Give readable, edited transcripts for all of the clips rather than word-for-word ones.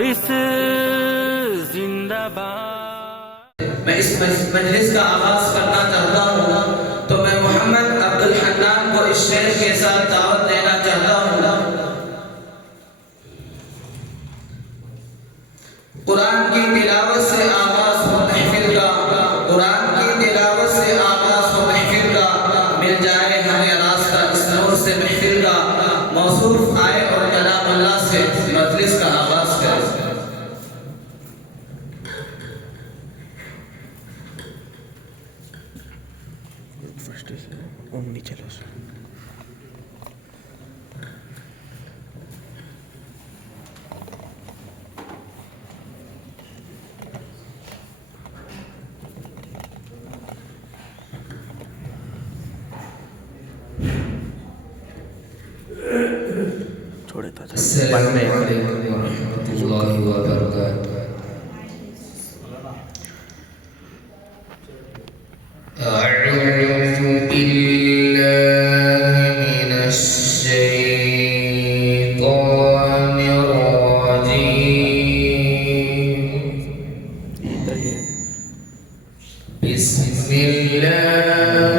وارث زندہ باد۔ میں اس مجلس کا آغاز کرنا چاہتا ہوں تو میں محمد عبد الحنان کو اس شعر کے ساتھ دعوت دینا چاہتا ہوں۔ قرآن کی تلاوت سے آغاز ہو محفل کا، قرآن کی تلاوت سے آغاز ہو محفل کا، مل جائے ہمیں راستہ اس نور سے محفل کا، موصوف آئے اور کلام اللہ سے مجلس کا آغاز کرے۔ السلام علیکم ورحمۃ اللہ وبرکاتہ۔ اعوذ باللہ من الشیطان الرجیم، بسم اللہ الرحمن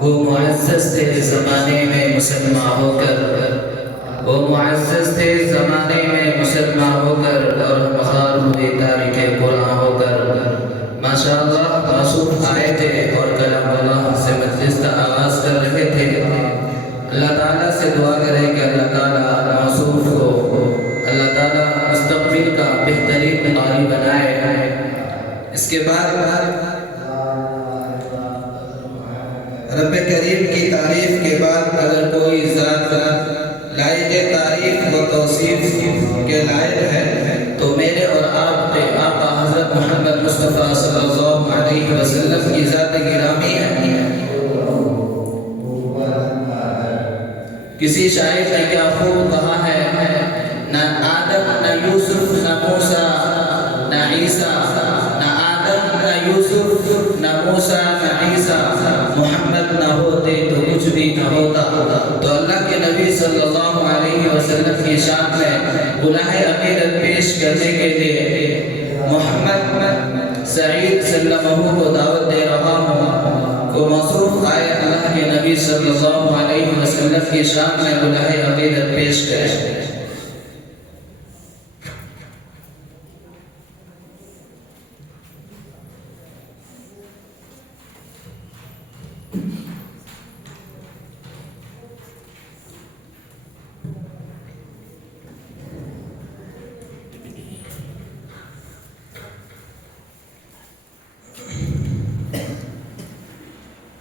وہ معزز تھے زمانے میں مسلمان ہو کر، وہ معزز تھے زمانے میں مسلمان ہو کر، اور مخار ہوئے تاریخ قرآن ہو کر۔ ماشاءاللہ موصوف آئے تھے اور کلام اللہ سے مجلس کا آغاز کر رہے تھے۔ اللہ تعالیٰ سے دعا کریں کہ اللہ تعالیٰ موصوف کو اللہ تعالیٰ مستقبل کا بہترین قاری بنائے۔ اس کے بعد رب کریم کی تعریف کے بعد اگر کوئی ذات لائق تعریف و توصیف کے لائق ہے تو میرے اور آپ کے آقا حضرت محمد مصطفیٰ صلی اللہ علیہ وسلم کی ذات گرامی ہے۔ کسی شاعر نے کیا خوب کہا ہے، نہ آدم نہ یوسف نہ موسیٰ نہ عیسیٰ، نہ آدم نہ یوسف نہ موسیٰ نہ عیسیٰ، محمد نہ ہوتے تو کچھ بھی نہ ہوتا۔ تو اللہ کے نبی صلی اللہ علیہ وسلم کی شان میں گناہ عقیدت پیش کرنے کے لیے محمد سعید سلمہ کو دعوت دے رہا ہوں کو مصروف آئے اللہ کے نبی صلی اللہ علیہ وسلم کی شان میں گناہ عقیدت پیش کرے۔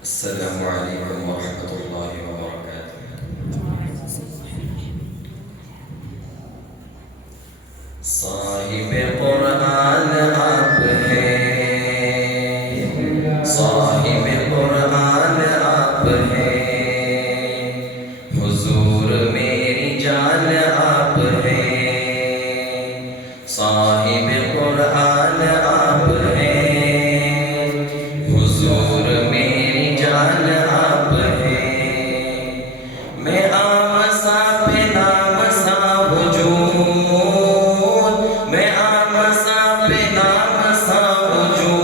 السلام علیکم ورحمۃ اللہ وبرکاتہ۔ صاحب قرآن آپ ہیں، صاحب قرآن آپ ہیں، حضور میری جان آپ ہیں، صاحب قرآن آپ ہیں، حضور میری جان آپ ہیں، میں آمسا پہ نامسا وجود، میں آمسا پہ نامسا وجود،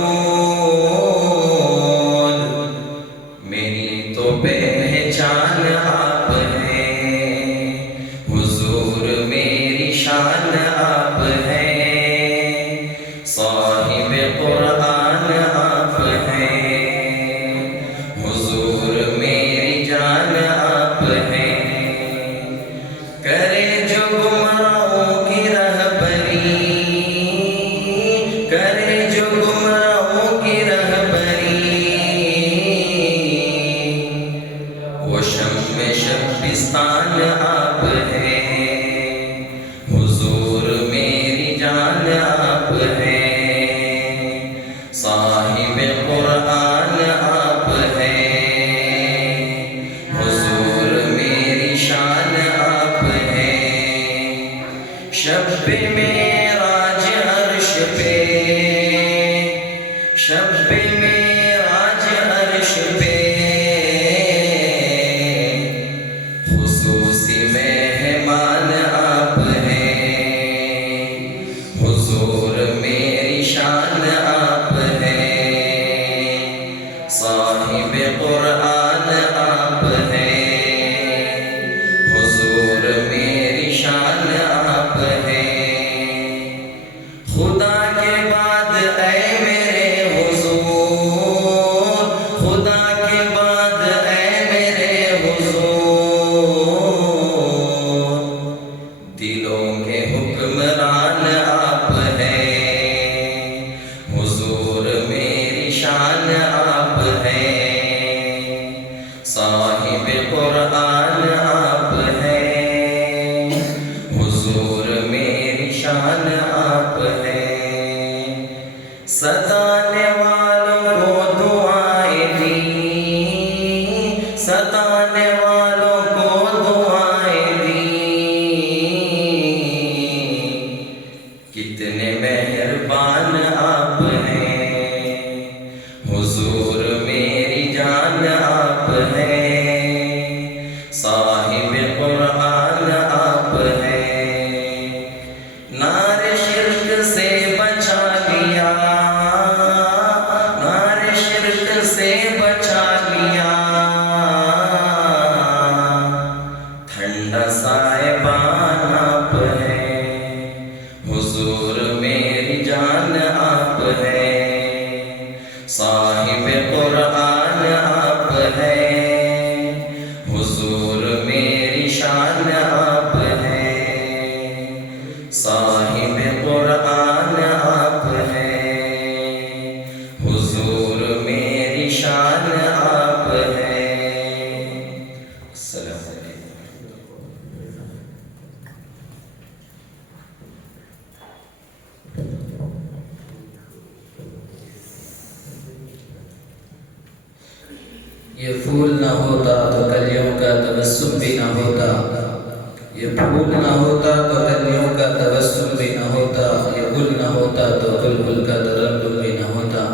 میری تو پہچان آپ ہیں، حضور میری شان آپ ہیں، صاحب قرآن آپ ہیں، حضور میری جان آپ ہیں، کرے جو گمراہوں کی رہبری، کرے جو گمراہوں کی رہبری، وہ شمع شبستان آپ ہیں، حضور میری جان آپ ہیں، صاحب قرآن آپ ہیں، حضور میری شان آپ ہیں، شب معراج عرش پہ، شب معراج عرش پہ، خصوصی مہمان آپ ہیں، حضور میری شان آپ ہیں، صاحب قرآن آپ ہیں، حضور میری شان آپ ہیں، خدا کے بعد اے میرے حضور، خدا کے بعد اے میرے حضور، دلوں کے حکمران آپ ہیں، حضور میری شان آپ ہیں، صاحب قرآن آپ ہیں، حضور میری شان آپ ہیں، ستانے والوں کو دعائیں دی، ستانے والوں کو دعائیں دی، کتنے مہربان آپ ہیں، حضور میری جان آپ ہیں، صاحب قرآن آپ ہیں، نار شرک سے بچا لیا، نار شرک سے بچا لیا، ٹھنڈا سائبان آپ ہیں، حضور میری جان آپ ہیں، صاحب قرآن آپ ہیں، حضور میری شان آپ ہیں، صاحب قرآن آپ ہیں، شان آپ ہیں۔ السلام علیکم۔ یہ پھول نہ ہوتا تو کلیوں کا تبسم بھی نہ ہوتا، یہ پھول نہ ہوتا تو کلیوں کا تبسم بھی نہ ہوتا، یہ گل نہ ہوتا تو بلبل کا ترنم بھی نہ ہوتا۔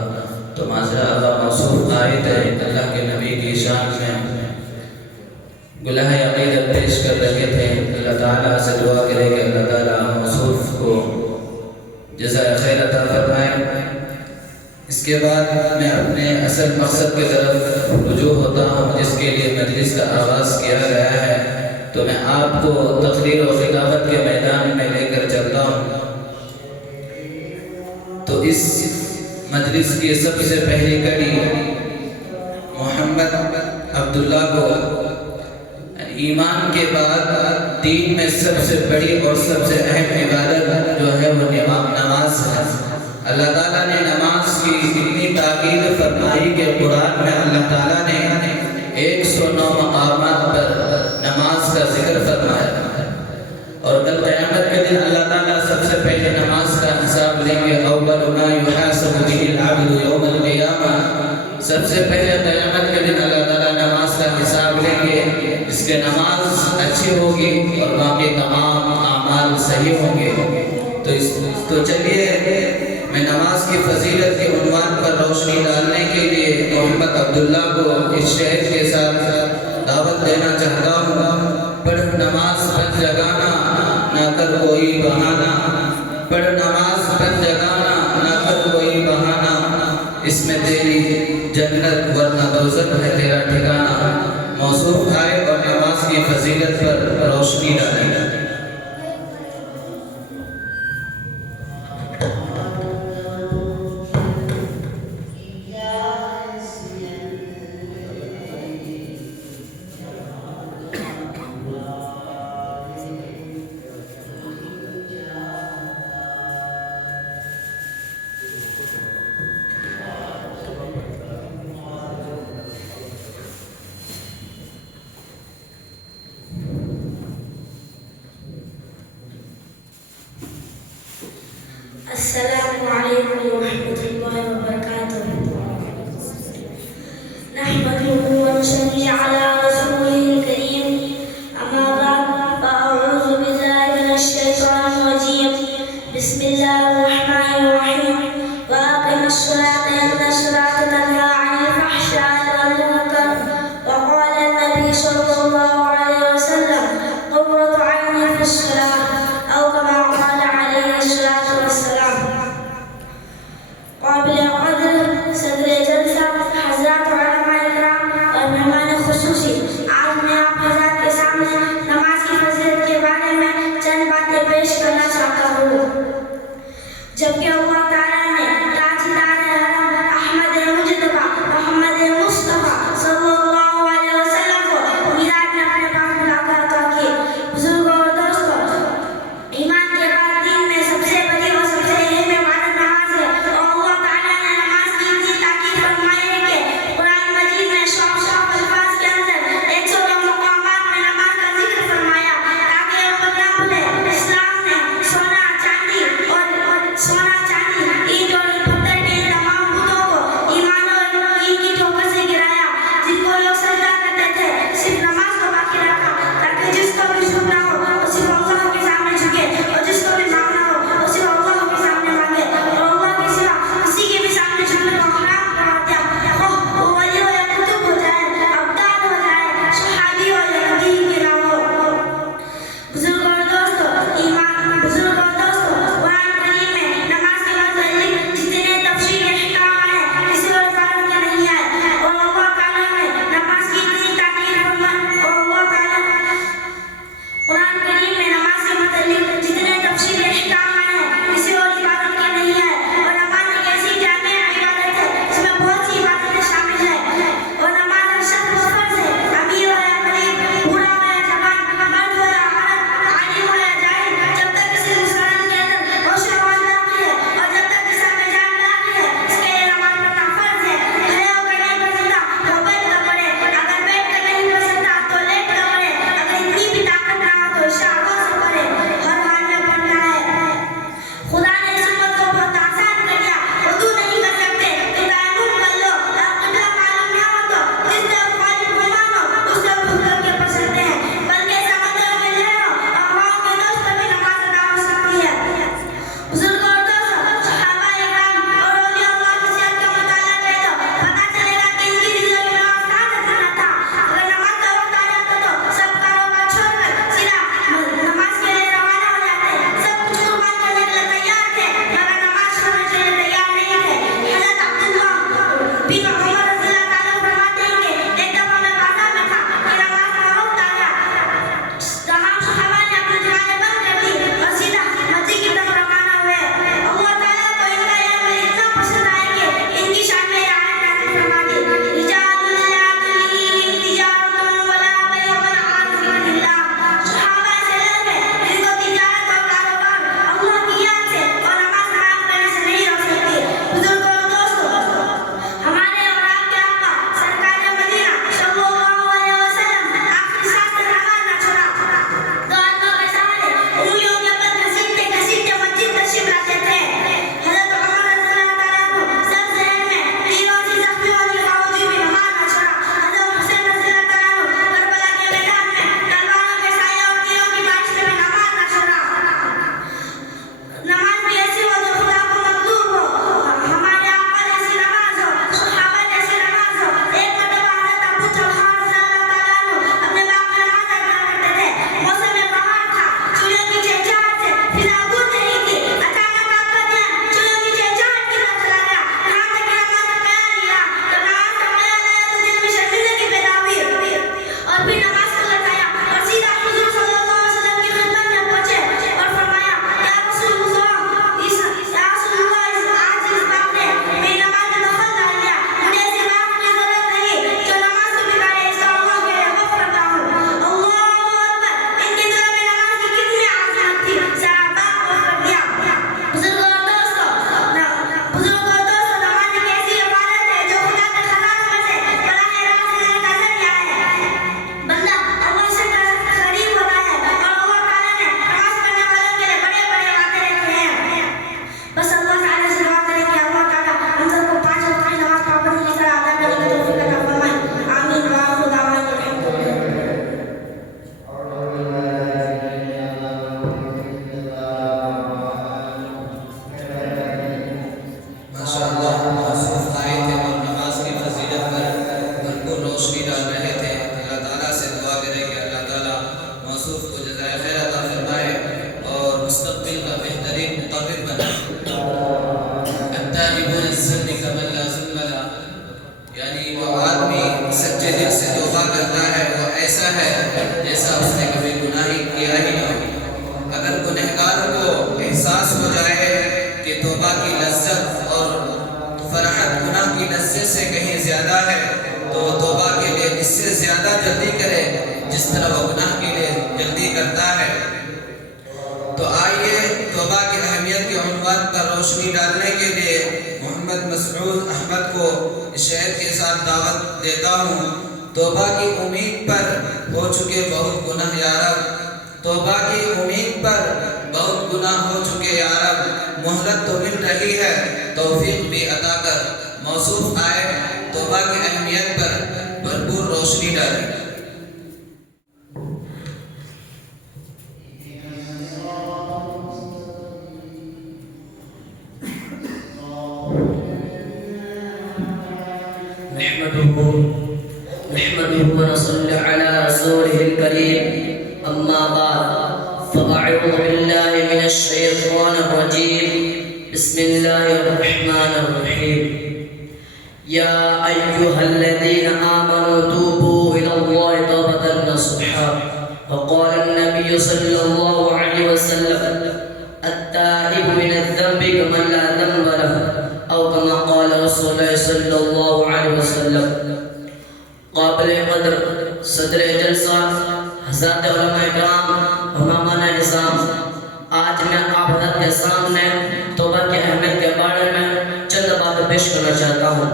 تو ماشاء اللہ موصوف آیت ہے اللہ کے نبی کی شان میں گلہ عقیدت پیش کر رہے تھے۔ اللہ تعالیٰ سے دعا کرے کہ اللہ تعالیٰ موصوف کو جزائے خیر عطا فرمائے۔ اس کے بعد میں اپنے اصل مقصد کی طرف رجوع ہوتا ہوں جس کے لیے مجلس کا آغاز کیا گیا ہے۔ تو میں آپ کو تقریر و خطابت کے میدان میں لے کر چلتا ہوں۔ تو اس مجلس کی سب سے پہلی کڑی محمد عبداللہ کو ایمان کے بعد دین میں سب سے بڑی اور سب سے اہم عبادت جو ہے وہ نماز ہے۔ اللہ تعالیٰ نے نماز کی اتنی تاکید فرمائی کہ قرآن میں اللہ تعالیٰ نے 109 مقامات پر نماز کا ذکر فرمایا، اور کل قیامت کے دن اللہ تعالیٰ سب سے پہلے نماز کا حساب لیں گے۔ اول ما یحاسب به العبد یوم القیامہ، سب سے پہلے قیامت کے دن اللہ تعالیٰ نماز کا حساب لیں گے۔ اس کے نماز اچھی ہوگی اور باقی تمام اعمال صحیح ہوں گے۔ تو چلیے میں نماز کی فضیلت کے عنوان پر روشنی ڈالنے کے لیے محمد عبداللہ کو اس شہر کے ساتھ دعوت دینا چاہتا ہوں۔ پڑھ نماز بن جگانا نہ کر کوئی بہانہ، پڑھ نماز بن جگانا نہ کر کوئی بہانہ، اس میں تیری جنت ورنہ دوزخ ہے تیرا ٹھکانہ۔ موصوف آئے اور نماز کی فضیلت پر روشنی ڈالے۔ زلزلہ، یعنی جو آدمی سچے دل سے توبہ کرتا ہے وہ ایسا ہے جیسا اس نے کبھی گناہ کیا ہی نہ ہو۔ اگر گنہگار کو احساس ہو جائے کہ توبہ کی لذت اور فرحت گناہ کی لذت سے کہیں زیادہ ہے تو وہ توبہ کے لیے اس سے زیادہ جلدی کرے جس طرح وہ گناہ کے لیے جلدی کرتا ہے۔ تو آئیے توبہ کی اہمیت کے عنوان پر روشنی ڈالنے کے لیے محمد مسعود احمد کو اس شعر کے ساتھ دعوت دیتا ہوں۔ توبہ کی امید پر ہو چکے بہت گناہ یارب، توبہ کی امید پر بہت گناہ ہو چکے یارب، مہلت تو مل رہی ہے توفیق بھی عطا کر۔ موصوف آیت توبہ کی اہمیت پر بھرپور روشنی ڈالیں۔ نحمده ونصلي على رسوله الكريم أما بعد فأعوذ بالله من الشيطان الرجيم بسم الله الرحمن الرحيم يا أيها الذين آمنوا توبوا إلى الله توبة نصوحا وقال النبي صلى الله عليه وسلم التائب من الذنب كمن لا ذنب له أو كما قال رسول الله صلى الله عليه وسلم۔ قابل قدر صدر جلسہ حضرات علماء کرام امامان نظام، آج میں آپ حضرت کے سامنے توبہ کی اہمیت کے بارے میں چند باتیں پیش کرنا چاہتا ہوں۔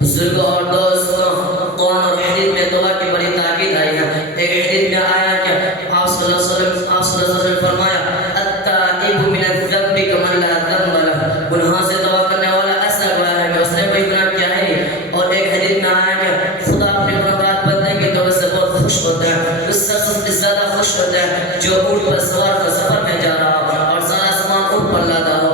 بزرگوں اور دوستوں، قرآن اور حدیث میں توبہ کی بڑی تاکید آئی ہے۔ ایک حدیث میں آیا کہ آپ صلی اللہ علیہ وسلم نے فرمایا التائب من الذنب کمن لا ذنب له، گناہ سے توبہ کرنے والا ایسا گویا ہے کہ اس نے کوئی گناہ کیا ہے نہیں۔ اور ایک حدیث میں آیا کہ خدا اپنے گناہگار بندے کی توبہ سے بہت خوش ہوتا ہے، اس شخص سے زیادہ خوش ہوتا ہے جو اونٹ پر سوار کر سفر میں جا رہا ہو اور سارا سامان اونٹ پر لادا ہو،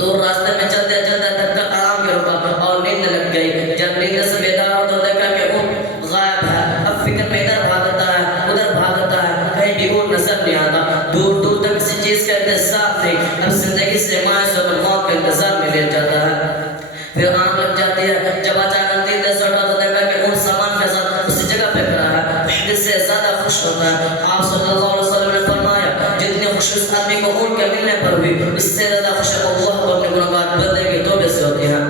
دور راستے میں چلتے چلتے تھک کر آرام کے رکا اور نیند لگ گئی۔ جب نیند سے بیدار ہو تو دیکھا کہ اونٹ غائب ہے۔ اب فکر میں ادھر بھاگتا ہے ادھر بھاگتا ہے، کہیں بھی اونٹ نظر نہیں آتا، دور دور تک کسی چیز کا انتظار نہیں، اب زندگی سے مایوس ہو کر موت کے انتظار میں لیٹ جاتا ہے۔ پھر آنکھ لگ جاتی ہے، جب اچانک نیند سے اٹھا تو دیکھا کہ اونٹ سامان کے ساتھ اسی جگہ پہ کھڑا ہے، حدیث سے زیادہ خوش ہوتا ہے۔ آپ صلی اللہ علیہ وسلم نے فرمایا جتنی خوش اس آدمی کو اونٹ کے ملنے پر ہوئی، اس سے زیادہ خوش اللہ کو اپنے گناہگار بندے کی توبے سے ہوتی ہے۔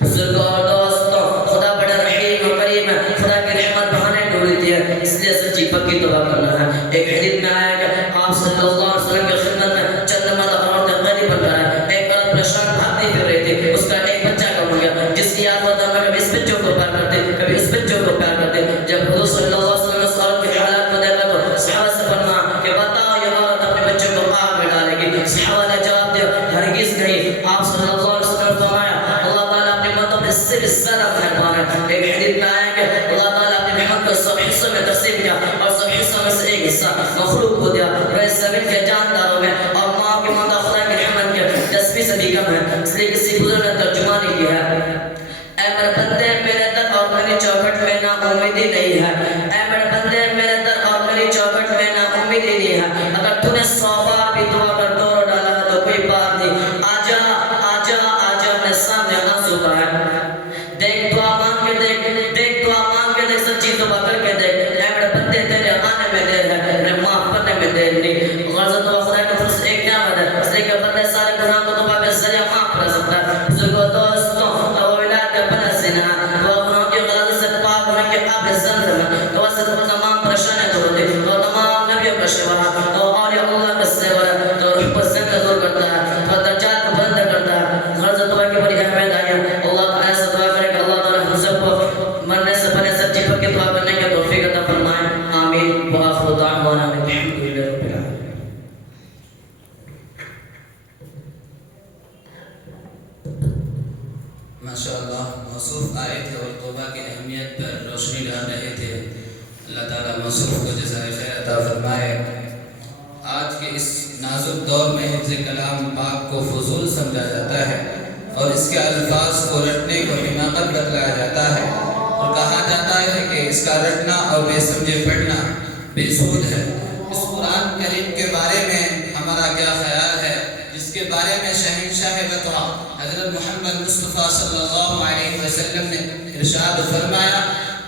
بزرگوں اور دوستوں، خدا بڑا رحیم و کریم ہے، خدا کی رحمت بہانے ڈھونڈتی ہے، اس لیے سچی پکی توبہ کرنا ہے۔ ایک حدیث میں آیا کہ آپ صلی اللہ علیہ وسلم کی خدمت میں چند مرد عورتیں قریب بن رہا ہے۔ ایک عورت پریشان بھاگتی پھر رہی تھی، اس کا ایک بچہ گم گیا جس کی یاد ہوتا ہے کبھی اس بچوں کو پیار کرتے کبھی اس بچوں کو پیار کرتے۔ جب حضور صلی اللہ علیہ وسلم نے اس عورت کی حالات کو دیکھا تو صحابہ سے فرمایا کہ بتاؤ یہ عورت اپنے بچوں کو آگ میں ڈالے گی؟ صحابہ نے جواب دیا ہرگز نہیں۔ آپ صلی اللہ علیہ وسلم نے فرمایا اللہ تعالیٰ اپنی متوں میں سے بھی زیادہ مہربان ہے۔ ایک حدیث میں آیا کہ اللہ تعالیٰ اپنی رحمت کو 100 حصوں میں تقسیم کیا اور 100 حصوں میں سے ایک حصہ مخلوق کو دیا، اس زمین کے جانداروں میں، اور ماں کی ماں خدا کی رحمت کے 10 سے بھی کم ہے۔ اس لیے کسی بزرگ نے ترجمہ نہیں کیا ہے اے میرے بندے میرے در اور میری چوکھٹ میں نا امیدی نہیں ہے، اے میرے بندے میرے در اور میری چوکھٹ میں نا امیدی نہیں ہے۔ اگر تو نے 100 بار بھی دعا کر توڑ ڈالا ہے تو کوئی بات نہیں، آجا آجا آجا اپنے سامنے آنسو کا ہے، دیکھ دعا مانگ کے دیکھ، دیکھ دعا مانگ کے دیکھ، سچی توبہ کر کے دیکھ۔ اے میرے بندے تیرے آنے میں دیر ہے، میرے معاف کرنے میں دیر نہیں۔ غرض توبہ خدا کے فرض ایک نعمت ہے، اس لیے کہ بندے سارے گناہ کو توبہ کے ذریعہ معاف کر سکتا ہے۔ بزرگوں دوستوں، توبہ ولایت کا بنا سینہ ہے، توبہ گناہوں کی غلط سے پاک ہونے کے آب زمزم ہے، توبہ سے تمام پریشانیاں دور ہوتی ہیں، تو تمام نبیوں کا شفا ہے، تو اولیاء اللہ کا سیور ہے، تو روح کو زنگ دور کرتا ہے، تو دجال کو بند کرتا ہے۔ غرض توبہ کی بڑی اہمیت آئی ہے۔ اللہ تعالیٰ ایسا دعا کرے کہ اللہ تعالیٰ ہم سب کو مرنے سے پہلے سچی پکی دعا کرنے کی توفیق عطا فرمائے، آمین۔ وآخر دعوانا ان الحمد للہ رب العالمین۔ ماشاءاللہ، موصوف آئے تھے اور توبہ کی اہمیت پر روشنی ڈال رہے تھے۔ اللہ تعالیٰ موصوف کو جزائے خیر عطا فرمائے۔ آج کے اس نازک دور میں حفظ کلام پاک کو فضول سمجھا جاتا ہے اور اس کے الفاظ کو رٹنے کو حماقت بتلایا جاتا ہے، اور کہا جاتا ہے کہ اس کا رٹنا اور بے سمجھے پڑھنا بے سود ہے۔ اس قرآن کریم کے بارے میں ہمارا کیا خیال ہے جس کے کے بارے میں شہنشاہ بطرہ حضرت محمد مصطفیٰ صلی اللہ علیہ وسلم نے ارشاد فرمایا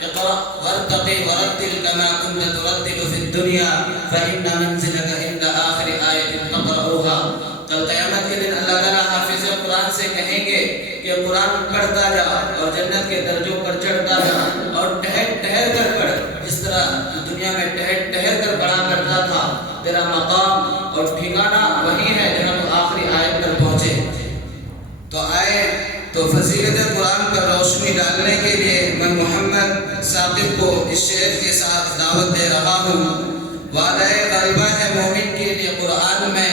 اقرأ وارتقي ورتل كما كنت ترتل في الدنيا فإن منزلك عند آخر آية تقرأها. کل قیامت کے دن اللہ تعالیٰ حافظ قرآن سے کہیں گے کہ قرآن پڑھتا جا اور جنت کے درجوں پر چڑھتا جا اور ٹہر ٹہر کر پڑھ، جس طرح دنیا میں ٹہر ٹہر کر پڑھا کرتا تھا. تیرا مقام اور ٹھکانہ وہی ہے جہاں تو آخری آیت پر پہنچے. تو آئے تو فضیلت قرآن پر روشنی ڈالنے کے لیے میں محمد ثاقب کو اس شعر کے ساتھ دعوت دے رہا ہوں. وعدہ غلبہ ہے مومن کے لیے قرآن میں،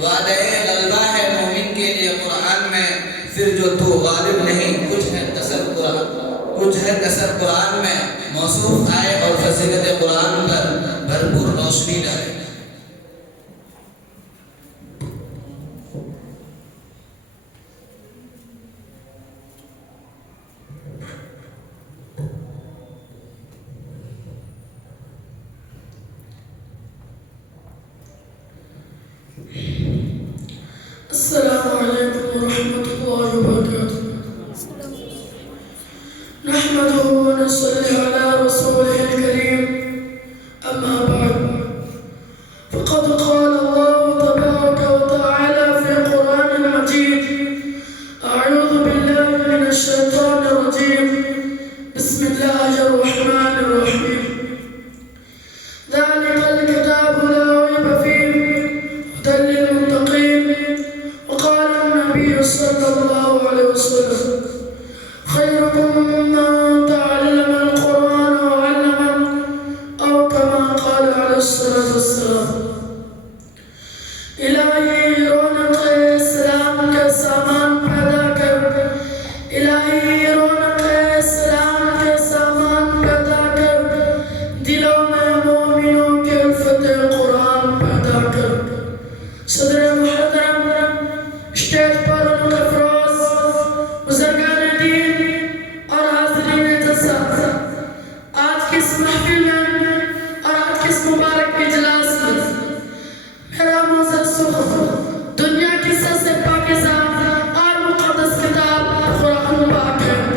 وعدہ غلبہ ہے مومن کے لیے قرآن میں، پھر جو تو غالب نہیں کچھ ہے کسر قرآن میں. موصوف آئے اور فضیلت قرآن پر بھرپور روشنی ڈالے. السلام علیکم ورحمۃ اللہ وبرکاتہ. نحمده ونصلي على رسوله الكريم. أما بعد فقد قال الله تبارك وتعالى في القرآن المجيد أعوذ بالله من الشيطان الرجيم بسم الله الرحمن الرحيم ذلك الكتاب لا ريب فيه هدى للمتقين. وقال النبي صلى الله عليه وسلم خيركم من تعلم القرآن وعلمه أو كما قال عليه الصلاة والسلام. الہی رونق اسلام کے سامان پیدا کر، الہی رونق اسلام کے سامان پیدا کر، دلوں میں مومنوں کے الفت قرآن پیدا کر. صدر محترم، اسٹیج پر ان کے فروز، بزرگان دین اور حاضرین جلسہ، آج کی اس محفل میں اور آج کی اس مبارک اجلاس میں میرا معزز سخن دنیا کی سب سے پاکیزہ اور مقدس کتاب قرآن پاک ہے.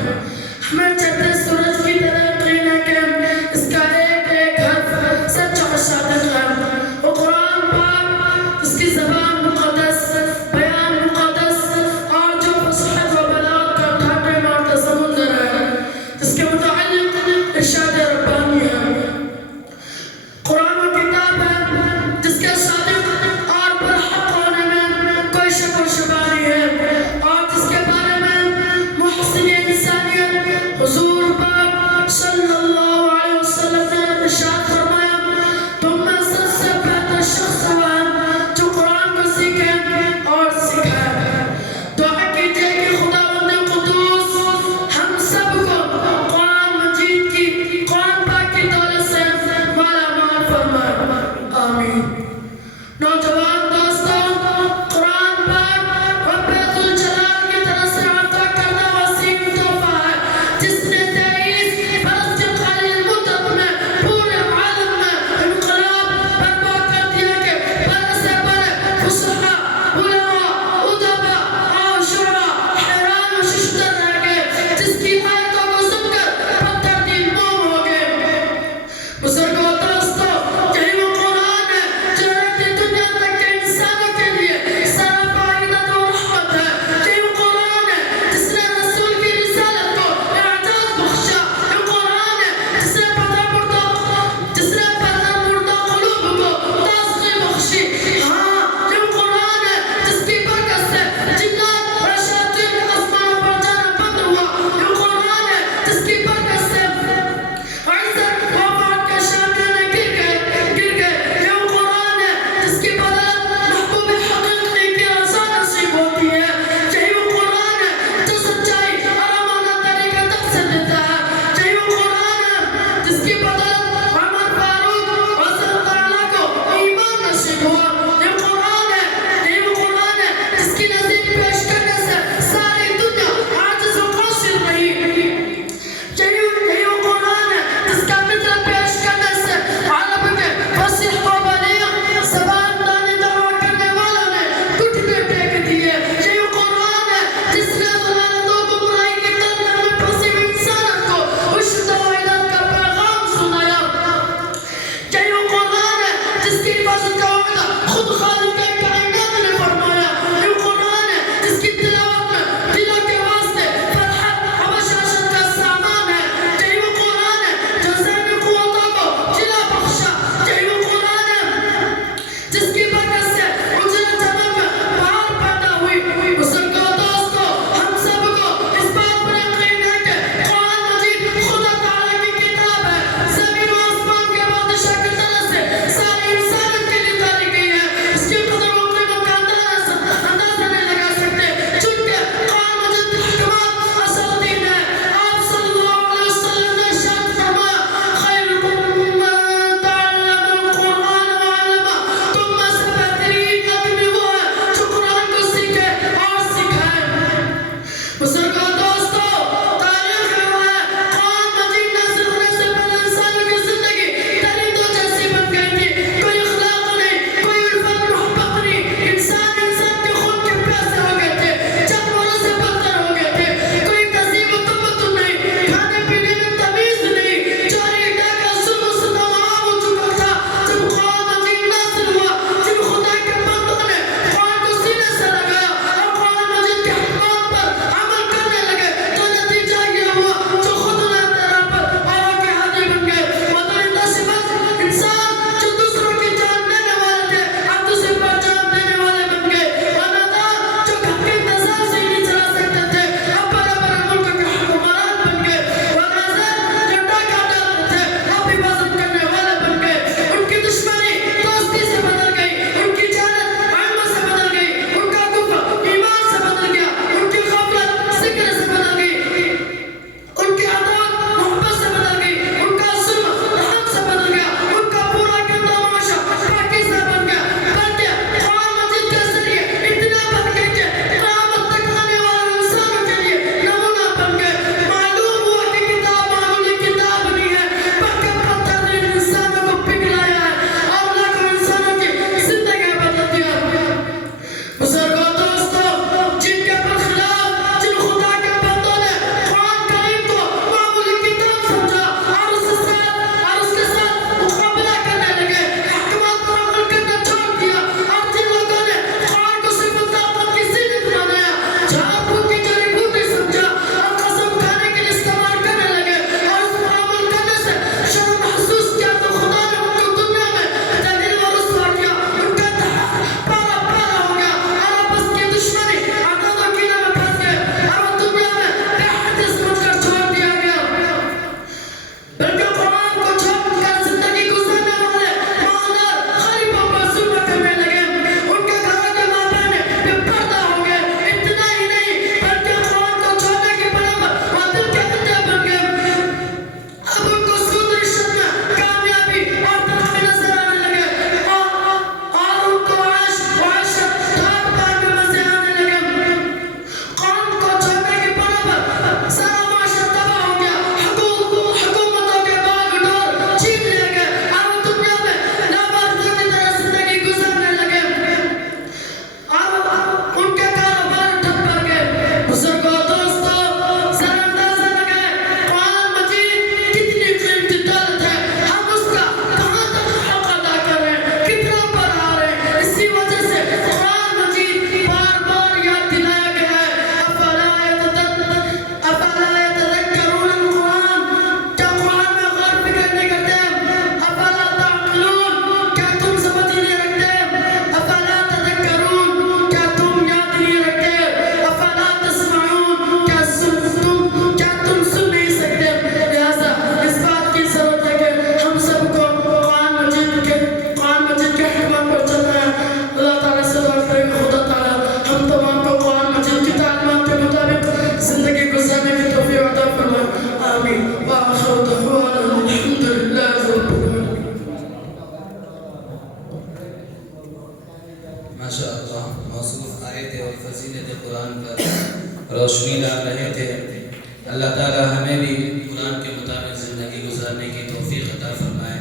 ہمیں بھی قرآن کے مطابق زندگی گزارنے کی توفیق عطا فرمائے۔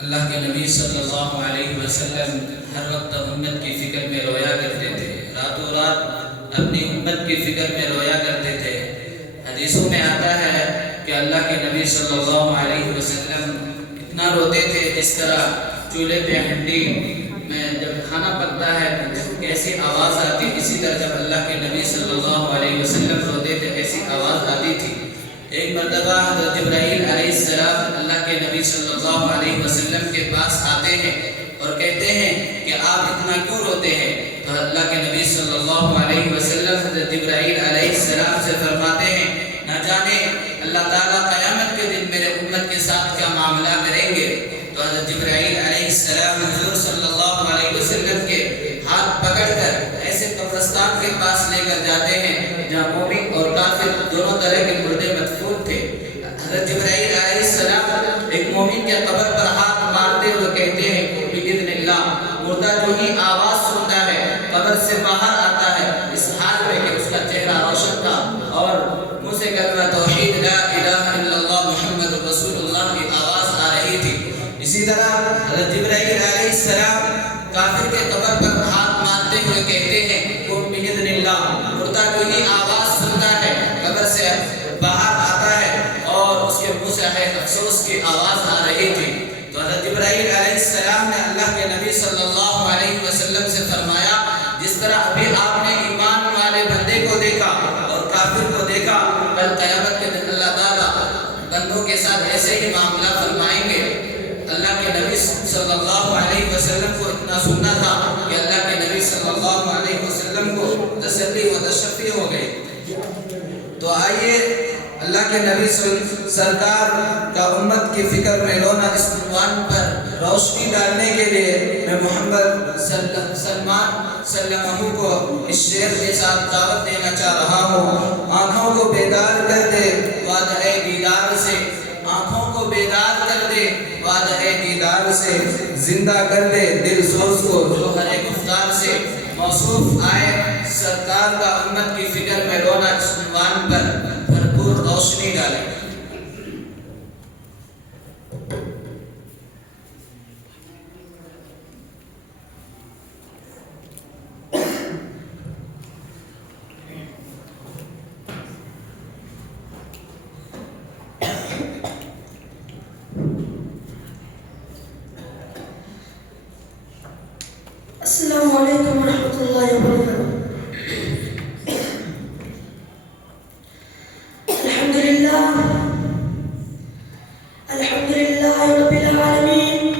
اللہ کے نبی صلی اللہ علیہ وسلم ہر وقت امت کی فکر میں رویا کرتے تھے، راتوں رات اپنی امت کی فکر میں رویا کرتے تھے۔ حدیثوں میں آتا ہے کہ اللہ کے نبی صلی اللہ علیہ وسلم اتنا روتے تھے جس طرح چولہے پہ ہنڈی میں جب کھانا پکتا ہے کیسی آواز آتی، اسی طرح جب اللہ کے نبی صلی اللہ علیہ وسلم روتے تھے ایسی آواز آتی تھی۔ ایک مرتبہ حضرت جبرائیل علیہ السلام اللہ کے نبی صلی اللہ علیہ وسلم کے پاس آتے ہیں اور کہتے ہیں کہ آپ اتنا کیوں روتے ہیں؟ تو اللہ کے نبی صلی اللہ علیہ وسلم حضرت جبرائیل علیہ السلام سے فرماتے ہیں نہ جانے اللہ تعالیٰ قیامت کے دن میرے امت کے ساتھ کیا معاملہ کریں گے۔ تو حضرت جبرائیل علیہ السلام حضور صلی اللہ علیہ وسلم کے ہاتھ پکڑ کر ایسے قبرستان کے پاس لے کر جاتے ہیں جہاں مومن اور کافر دونوں طرح کے مردے مدفون تھے۔ حضرت جبرائیل علیہ السلام ایک مومن کے قبر پر ہاتھ مارتے ہوئے کہتے ہیں بِإِذْنِ اللَّهِ، مردہ جو ہی آواز سنتا ہے قبر سے باہر آتا ہے اس حال میں کہ اس کا چہرہ روشن تھا اور منہ سے کلمہ توحید لا الہ الا اللہ محمد رسول اللہ کی آواز آ رہی تھی۔ اسی طرح حضرت جبرائیل علیہ السلام کافر کے قبر پر ہاتھ مارتے ہوئے کہتے ہیں بِإِذْنِ اللَّهِ، مردہ جو ہی آواز سنتا ہے قبر سے باہر آتا ہے اور اس کے منہ سے ہے افسوس کی آواز آ رہی تھی۔ تو حضرت جبرائیل علیہ السلام نے اللہ کے نبی صلی اللہ علیہ وسلم سے فرمایا جس طرح ابھی آپ نے ایمان والے بندے کو دیکھا اور کافر کو دیکھا، کل قیامت کے دن اللہ تعالیٰ بندوں کے ساتھ ایسے ہی معاملہ فرمائیں گے۔ اللہ کے نبی صلی اللہ علیہ وسلم کو اتنا سننا تھا کہ اللہ کے نبی صلی اللہ علیہ وسلم کو تسلی و تشفی ہو گئی۔ تو آئیے اللہ کے نبی سرکار کا امت کی فکر میں رونا اس عنوان پر روشنی ڈالنے کے لیے میں محمد سلمان سلمہ کو اس شعر کے ساتھ دعوت دینا چاہ رہا ہوں۔ آنکھوں کو بیدار کر دے وعدہ دیدار سے، آنکھوں کو بیدار کر دے وعدہ دیدار سے، زندہ کر دے دل سوز کو جوہر گفتار سے۔ موصوف آئے سرکار کا امت کی فکر میں رونا اس عنوان پر بھرپور روشنی ڈالے۔ السلام علیکم ورحمۃ اللہ وبرکاتہ۔ الحمد للہ رب العالمین،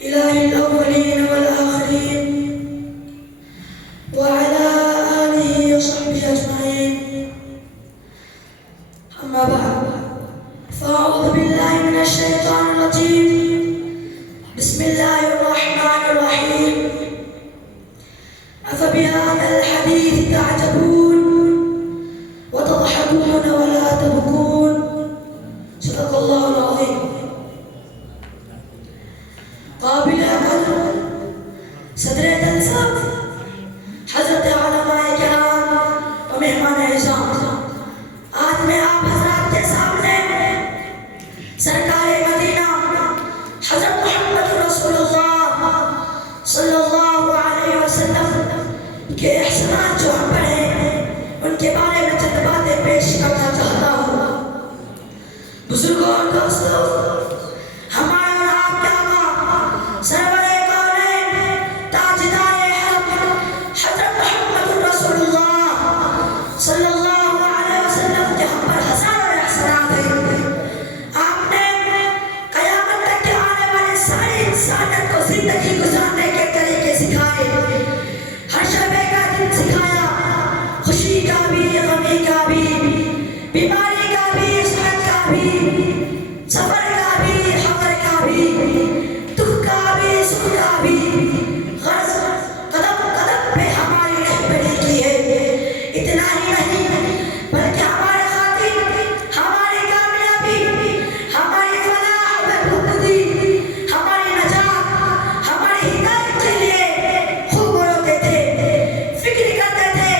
الہ الاولین والآخرین، وعلی آلہ وصحبہ اجمعین، اما بعد فاعوذ باللہ من الشیطان الرجیم، بسم اللہ الرحمن الرحیم، افبہذا الحدیث تعجبون وتضحكون ولا تبكون، صدق اللہ العظیم۔ قابل قدر صدر جلسہ حضرت علماء کرام و مہمان اعزام، آج میں آپ حضرات کے سامنے سرکار مدینہ حضرت محمد رسول اللہ صلی اللہ علیہ وسلم کے احسانات جو ہم پر ہیں ان کے بارے میں چند باتیں پیش کرنا چاہتا ہوں۔ بزرگوں اور دوستوں، ہمارے اور آپ کے آقا سرور کونین تاجدار حرم حضرت محمد رسول اللہ صلی اللہ علیہ وسلم کے ہم پر ہزاروں احسانات ہیں۔ آپ نے قیامت تک کے آنے والے ساری انسانیت کو زندگی گزارنے کے طریقے سکھائے، ہر شعبے کا دن سکھایا، خوشی کا بھی، غمی کا بھی، بیماری کا بھی، صحت کا بھی، سفر کا بھی، حضر کا بھی، دکھ کا بھی، سکھ کا بھی، غرض قدم قدم پہ ہماری رہبری کی ہے۔ اتنا ہی نہیں بلکہ ہمارے خاطر، ہماری کامیابی، ہماری فلاح و بہبودی، ہماری نجات، ہماری ہدایت کے لیے خوب روتے تھے، فکر کرتے تھے۔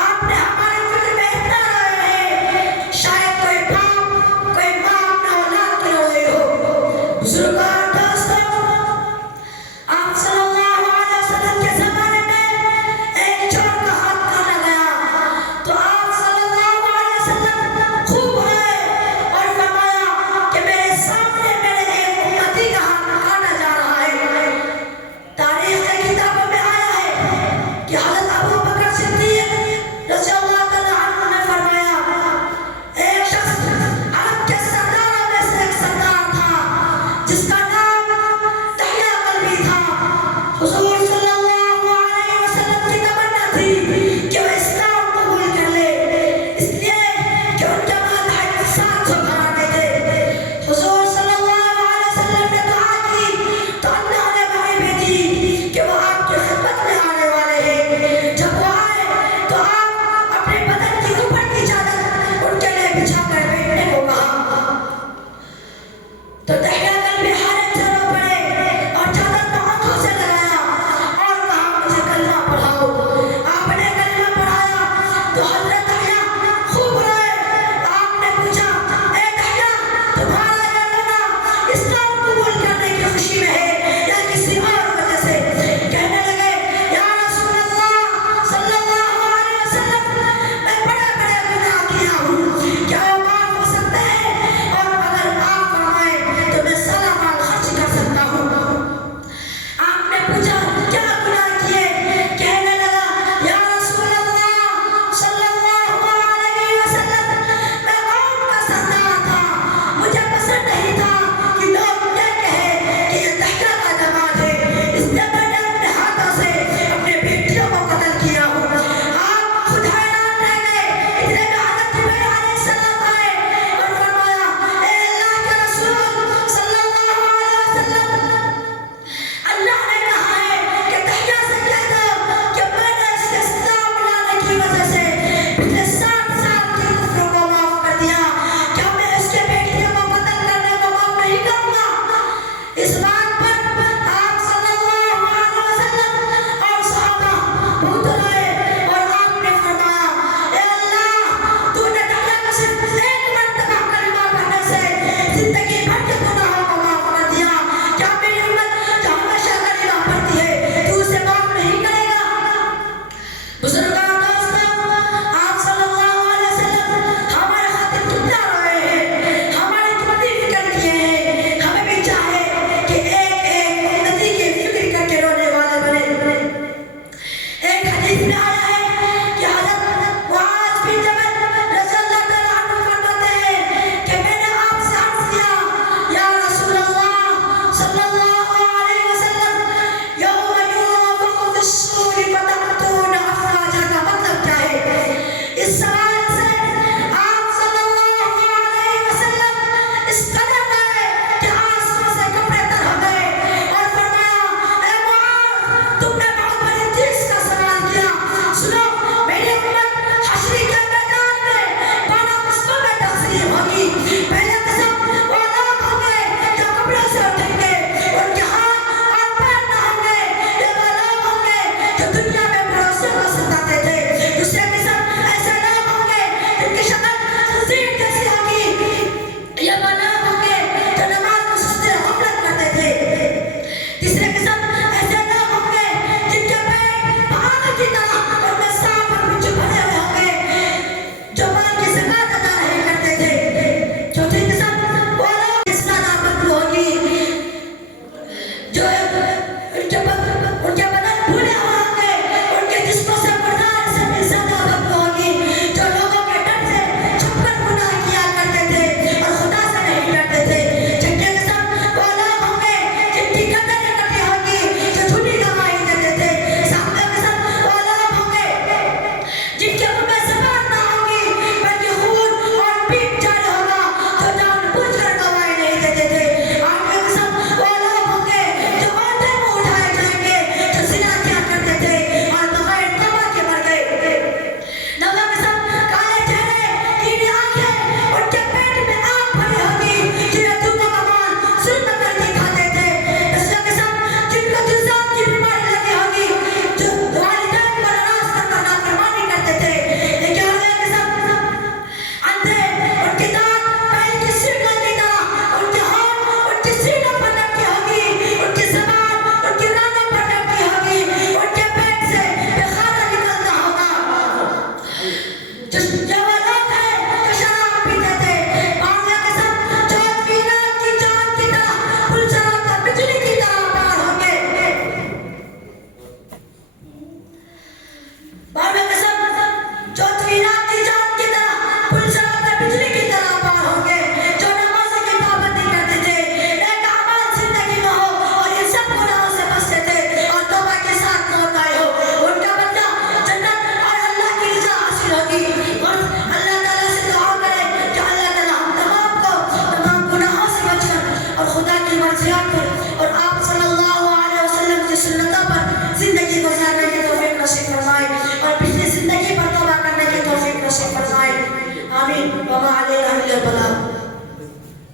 آپ نے ہمارے فکر میں اتنا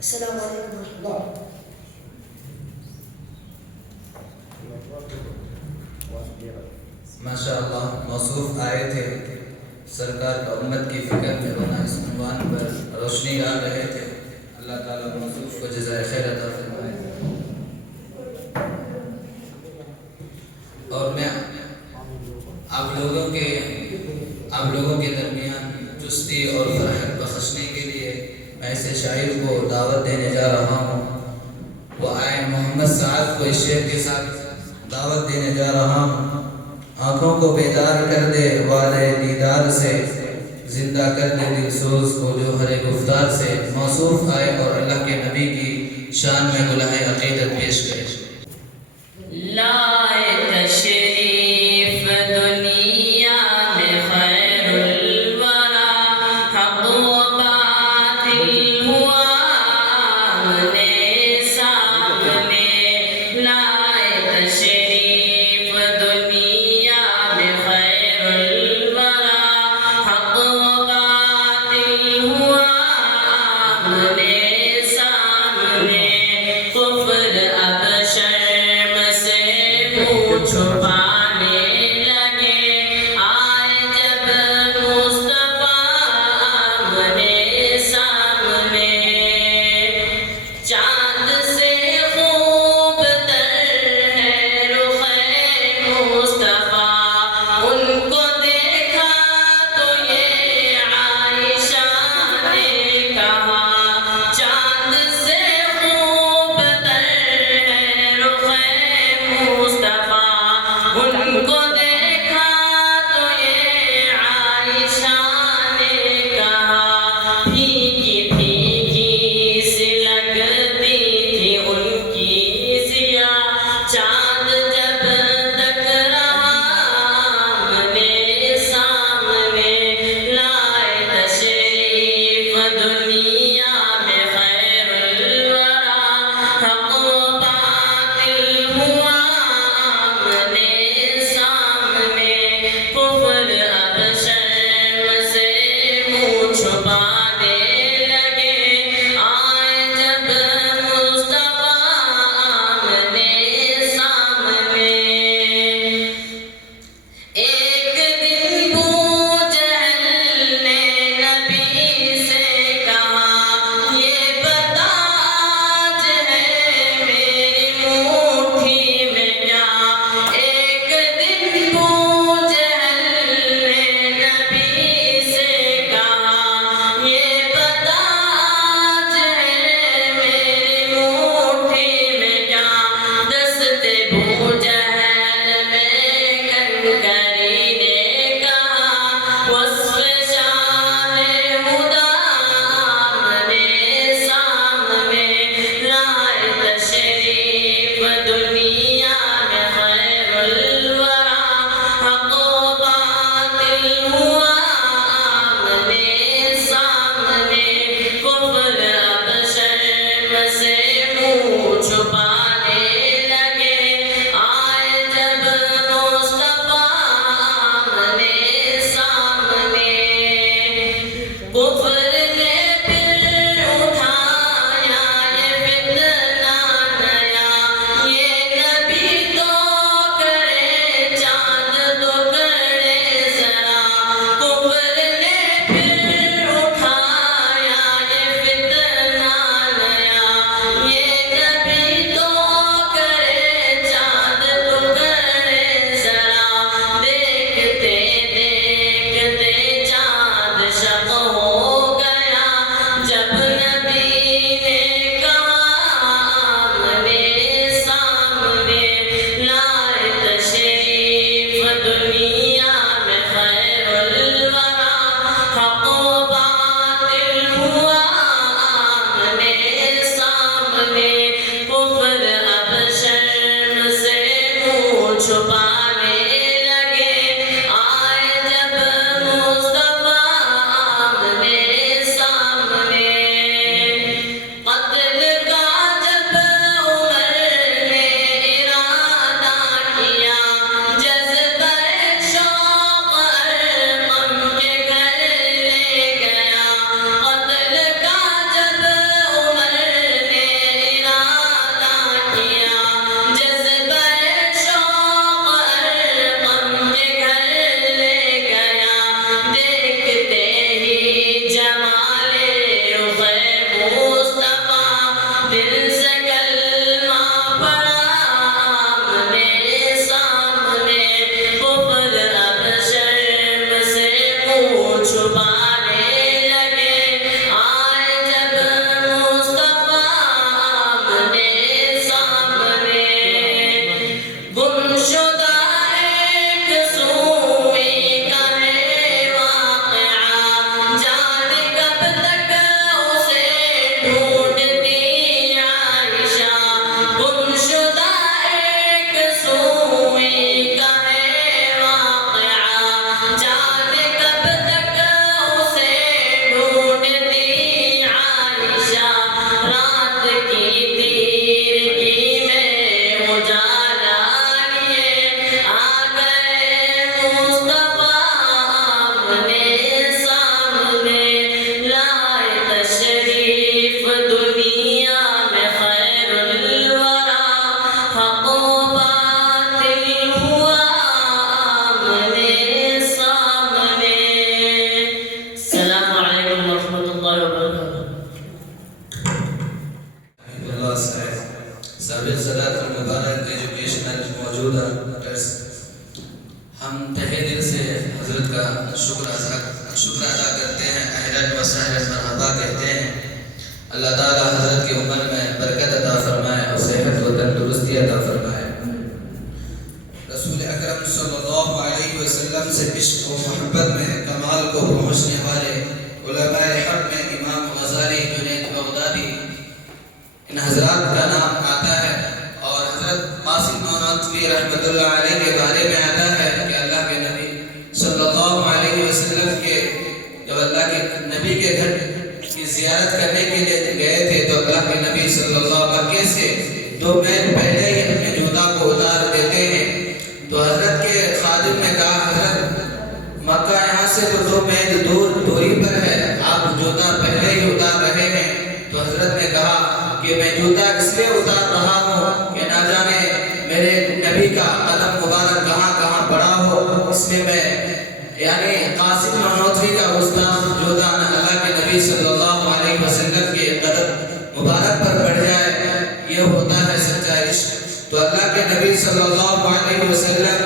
السلام علیکم ورحمۃ اللہ. ماشاءاللہ موصوف آئے تھے سرکار کا امت کی فکر میں بنا اس عنوان پر روشنی ڈال رہے تھے. اللہ تعالیٰ موصوف کو جزائے خیر عطا فرمائے. اور میں آپ لوگوں کے درمیان چستی اور فرحت بخشنے کے لیے میں ایسے شاعر کو دعوت دینے جا رہا ہوں. وہ آئے محمد سعد کو اس شعر کے ساتھ دعوت دینے جا رہا ہوں. آنکھوں کو بیدار کر دے والے دیدار سے، زندہ کر دے دل سوز کو جو ہر گفتار سے. موصوف آئے اور اللہ کے نبی کی شان میں گلہائے عقیدت پیش کرے. لائے تشریف دنیا میں خیر الورا، حق و باطل ہوا آمنے سامنے. لائے تشریف دنیا میں خیر الورا، حق و باطل ہوا آمنے سامنے. کفر اب شرم سے منہ چھپانے لگے، آئے جب مصطفیٰ آمنے سامنے. چاند سے خوب تر ہے رخ مصطفیٰ، ان کو دیکھا تو یہ عائشہ نے کہا. چاند سے خوب تر ہے رخ مصطفیٰ، ان کو دیکھا تو یہ عائشہ نے کہا. پھیکی پھیکی سی لگتی تھی ان کی سیاہ چاند جب تک رہا آمنے سامنے. لائے تشریف دنیا میں خیر الورا، حق و باطل ہوا آمنے سامنے. کفر اب شرم سے منہ چھپانے لگے، آئے جب مصطفیٰ آمنے سامنے. ایک دن ابو جہل نے نبی سے کہا، یہ بتا آج ہے میری مٹھی میں کیا. ایک دن ابو جہل نے نبی سے کہا، یہ بتا آج ہے میری مٹھی میں کیا. دست ابو جہل میں کنکری نے کہا، وصف شاہ ہدا آمنے سامنے. لائے تشریف دنیا میں خیر الورا، حق و باطل ہوا آمنے سامنے. کفر اب شرم سے منہ چھپانے لگے، آئے جب مصطفیٰ آمنے سامنے. کفر نے پھر اٹھایا یہ فتنہ نیا، یہ نبی تو کرے چاند تو کرے ذرا. کفر نے پھر اٹھایا یہ فتنہ نیا، یہ نبی تو کرے چاند تو کرے ذرا. دیکھتے دیکھتے چاند شب ہو گیا، و سہلا مرحبا کہتے ہیں۔ اللہ تعالیٰ حضرت کی عمر میں برکت عطا فرمائے اور صحت و تندرستی عطا فرمائے۔ رسول اکرم صلی اللہ علیہ وسلم سے عشق و محبت میں کمال کو پہنچنے والے علماء حق میں امام غزالی، جنید بغدادی، ان حضرات کا نام آتا ہے، اور حضرت قاسم نانوتوی رحمۃ اللہ علیہ کے بارے میں آتا ہے کہ اللہ کے نبی صلی اللہ علیہ وسلم کے جب اللہ کے نبی کے گھر کی زیارت کرنے کے لیے گئے تھے تو اللہ کے نبی صلی اللہ علیہ وسلم سے 2 میل پہلے ہی اپنے جوتا کو اتار دیتے ہیں۔ تو حضرت کے خادم نے کہا حضرت مکہ یہاں سے تو 2 میل دوری پر ہے، آپ جوتا پہلے ہی اتار رہے ہیں۔ تو حضرت نے کہا کہ میں جوتا اس لیے اتار رہا ہوں کہ نہ جانے میرے نبی کا قدم مبارک کہاں کہاں پڑا ہو، اس لیے میں یعنی قاسم نانوتوی کا استاد جوتا اللہ کے نبی صلی اللہ علیہ وسلم کے قدم مبارک پر پڑ جائے، یہ ہوتا ہے سچا عشق۔ تو اللہ کے نبی صلی اللہ علیہ وسلم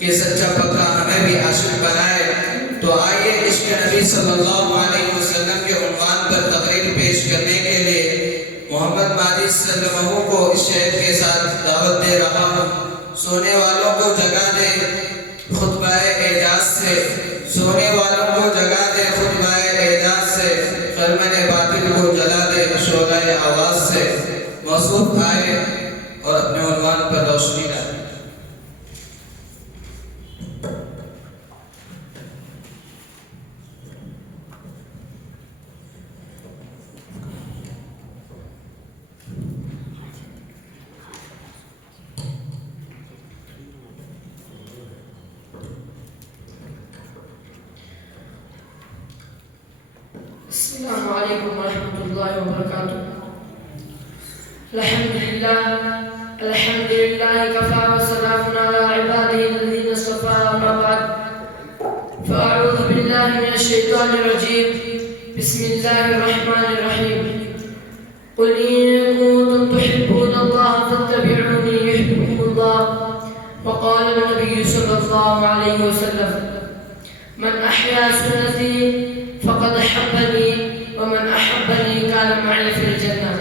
کے سچا پکا ہمیں بھی عاشق بنائے۔ تو آئیے عشق نبی صلی اللہ علیہ وسلم کے عنوان پر تقریر پیش کرنے کے لیے محمد ماجد سلمہ کو اس شعر کے ساتھ دعوت دے رہا ہوں۔ سونے والوں کو جگا دے خطبہ اعجاز سے، سونے والوں کو جگا دے خطبہ اعجاز سے، خرمن باطل کو جلا دے شعلہ آواز سے۔ موصوف آئے اور اپنے عنوان پر روشنی ڈالے۔ السلام علیکم ورحمۃ اللہ وبرکاتہ۔ الحمد للہ کفا وسلام علی عبادہ الذین اصطفى، اما بعد فاعوذ باللہ من الشیطان الرجیم، بسم اللہ الرحمن الرحیم۔ قل ان کنتم تحبون اللہ فاتبعونی یحببکم اللہ، وقال النبی صلی اللہ علیہ وسلم من احیا سنتی فقد احبنی ومن احبنی کان معی فی الجنہ،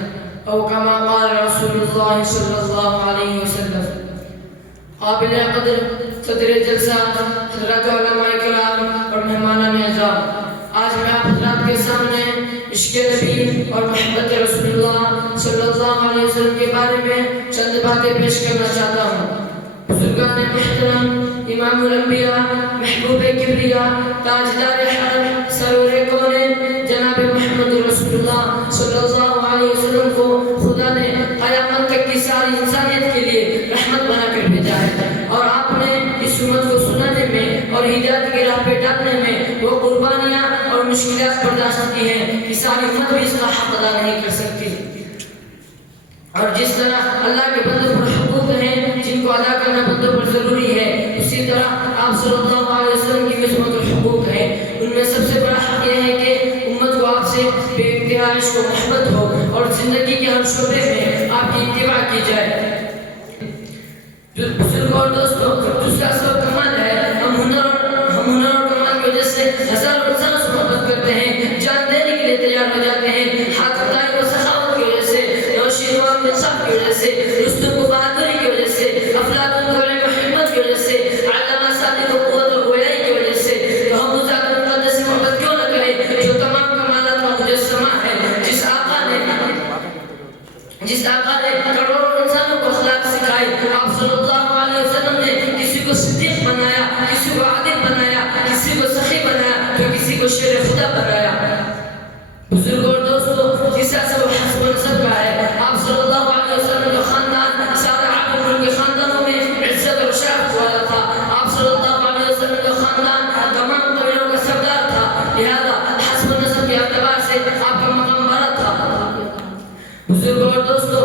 او کما قال رسول اللہ صلی اللہ علیہ وسلم۔ قابل قدر صدر جلسہ، حضرات علماء کرام اور مہمانان اعزام، آج میں آپ حضرات کے سامنے عشق نبی اور محبت رسول اللہ صلی اللہ علیہ وسلم کے بارے میں چند باتیں پیش کرنا چاہتا ہوں۔ بزرگان محترم، امام الانبیاء، محبوب کبریا، تاجدار حرم، سرور کونین جناب محمد رسول اللہ صلی اللہ علیہ وسلم کو خدا نے قیامت تک کی ساری انسانیت کے لیے رحمت بنا کر بھیجا ہے، اور آپ نے اس امت کو سنانے میں اور ہدایت کی راہ پہ ڈالنے میں وہ قربانیاں اور مشکلات برداشت کی ہیں کہ ساری امت بھی اس کا حق ادا نہیں کر سکتی۔ اور جس طرح اللہ کے بندوں پر حقوق ہیں جن کو ادا کرنا بندوں پر ضروری ہے، اسی طرح آپ صلی اللہ علیہ وسلم کی بھی حقوق ہیں۔ ان میں سب سے بڑا حق یہ ہے کہ امت کو آپ سے بے انتہا عشق و محبت ہو اور زندگی کے ہر شعبے میں آپ کی اتباع کی جائے۔ بزرگوں اور دوستوں، دوسرا سب کمال ہے، ہم ہنر اور کمال کی وجہ سے ہزاروں انسانوں سے محبت کرتے ہیں، جان دینے کے لیے تیار ہو جاتے ہیں، ہاتھ اٹھائے و سخاوت کی وجہ سے، نوشیروان انصاف کی وجہ سے، رستم کو بہادری کی وجہ سے، افلاطون کو علم و حکمت کی وجہ سے، علامہ صادق کو قوت اور گویائی کی وجہ سے۔ تو ہم اس ذات مقدس سے محبت کیوں نہ کریں جو تمام کمالات کا مجسمہ ہے، جس آقا نے کروڑوں انسانوں کو اخلاق سکھائی۔ آپ صلی اللہ علیہ وسلم نے کسی کو صدیق بنایا، کسی کو عادل بنایا، کسی کو سخی بنایا، تو کسی کو شیر خدا بنایا۔ بزرگوں اور دوستوں، تیسرا سبب حسب و نسب کا ہے۔ آپ صلی اللہ علیہ وسلم کا خاندان سارا عالم ان کے خاندانوں میں عزت اور شرف والا تھا۔ آپ صلی اللہ علیہ وسلم کا خاندان تمام قبیلوں کا سردار تھا، لہذا حسب و نسب کے اعتبار سے آپ کا مقام بڑا تھا۔ بزرگوں اور دوستوں،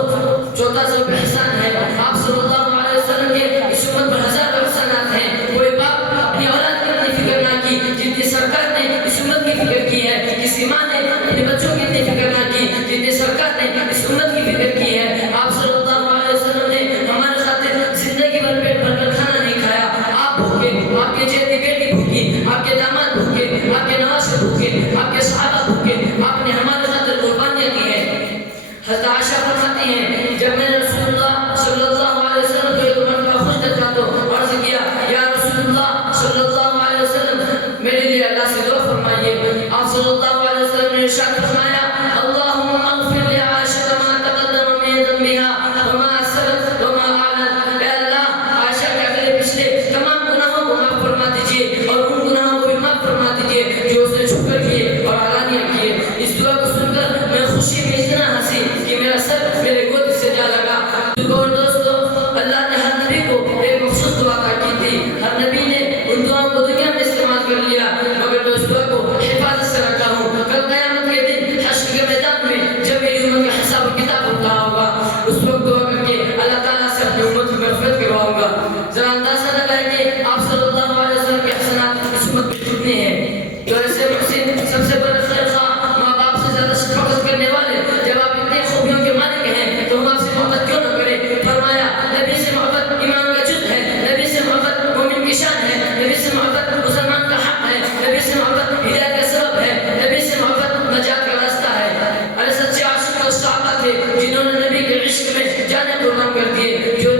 چوتھا سبب احسان ہے۔ آپ صلی اللہ علیہ وسلم کے اس امت پر ہزاروں احسانات ہیں۔ کوئی باپ اپنی اولاد کی اتنی فکر نہ کی جتنی سرکار نے اس امت کی فکر کی ہے، کسی ماں نے اپنے بچوں کی اتنی فکر نہ کی جتنی سرکار نے اس امت کی فکر کی ہے۔ آپ صلی اللہ علیہ وسلم نے ہمارے خاطر زندگی بھر پیٹ بھر کر کھانا نہیں کھایا۔ آپ بھوکے، آپ کے چہرے بیٹی بھوکی، آپ کے داماد بھوکے، آپ کے نواسے بھوکے، آپ کے صحابہ نے ارشاد فرمایا اللهم اغفر لعائشہ ما تقدم من ذنبها وما سبق وما اعلن. اے اللہ عائشہ کے اگلے پچھلے تمام گناہوں کو معاف فرما دیجیے اور ان گناہوں کو بھی معاف فرما دیجیے جو اس نے چھپ کر کیے اور علانیہ کیے. اس دعا کو سن کر میں خوشی میں اتنا ہنسی کہ میرا سر میرے گود سے جا لگا. دوستو اللہ نے ہر نبی کو ایک مخصوص دعا عطا کی تھی. ہر نبی نے ان دعاؤں کو دنیا میں استعمال کر لیا مگر میں اس دعا کو حفاظت سے رکھا ہوں. کل قیامت کے دن حشر کے میدان میں جب میری امت کا حساب و کتاب ہوتا ہوگا اس وقت دعا کر کے اللہ تعالیٰ سے اپنی امت کی مغفرت کرواؤں گا. ذرا اندازہ لگائیں کہ آپ صلی اللہ علیہ وسلم کے حسنات اس امت میں کتنے ہیں. جو ایسے محسن سب سے بڑے خیر خواہ ماں باپ سے زیادہ شفقت کرنے والے جب آپ اتنے خوبیوں کے مالک ہیں تو ہم آپ سے محبت کیوں نہ کریں. فرمایا نبی سے محبت ایمان کا جز ہے, نبی سے محبت مومن کی شان ہے, نبی سے محبت مسلمان کا حق ہے, نبی سے محبت ہدایت کا سبب ہے, نبی سے محبت نجات کا راستہ ہے. ارے سچے عاشق اور صحابہ تھے جنہوں نے نبی کے عشق میں جانیں قربان کر دیے, جو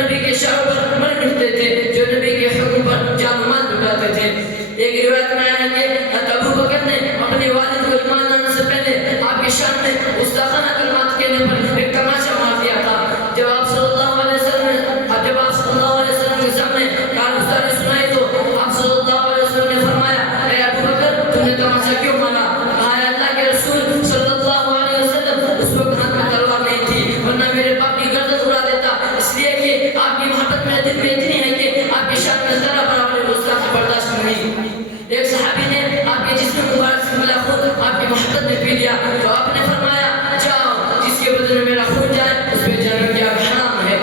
نبی کے اشاروں پر مر مٹتے تھے, جو نبی کے حکم پر جان و مال لٹاتے تھے. ایک روایت میں آیا ہے کہ ابو بکر نے اپنے والد کو ایمان لانے سے پہلے آپ کی شان میں گستاخانہ کلمات کہنے پر ایک تماشا مار دیا تھا. جب آپ صلی اللہ علیہ وسلم کے سامنے کارگزاری سنائی تو آپ صلی اللہ علیہ وسلم نے فرمایا اے ابو بکر تم نے تماشا کیوں مارا؟ کہا اے اللہ کے رسول صلی اللہ علیہ وسلم اس وقت ہاتھ میں تلوار نہیں تھی ورنہ میرے باپ کی گردن اڑا دیتا, اس لیے کہ آپ کی محبت میرے دل میں اتنی ہے کہ آپ کی شان میں ذرا برابر گستاخی برداشت نہیں. ایک صحابی نے آپ کے جسم مبارک سے ملا خود آپ کی محبت میں پی لیا تو آپ نے فرمایا جاؤ جس کے بدلے میں میرا خون جائے اس پہ جانے کی آگ حرام ہے.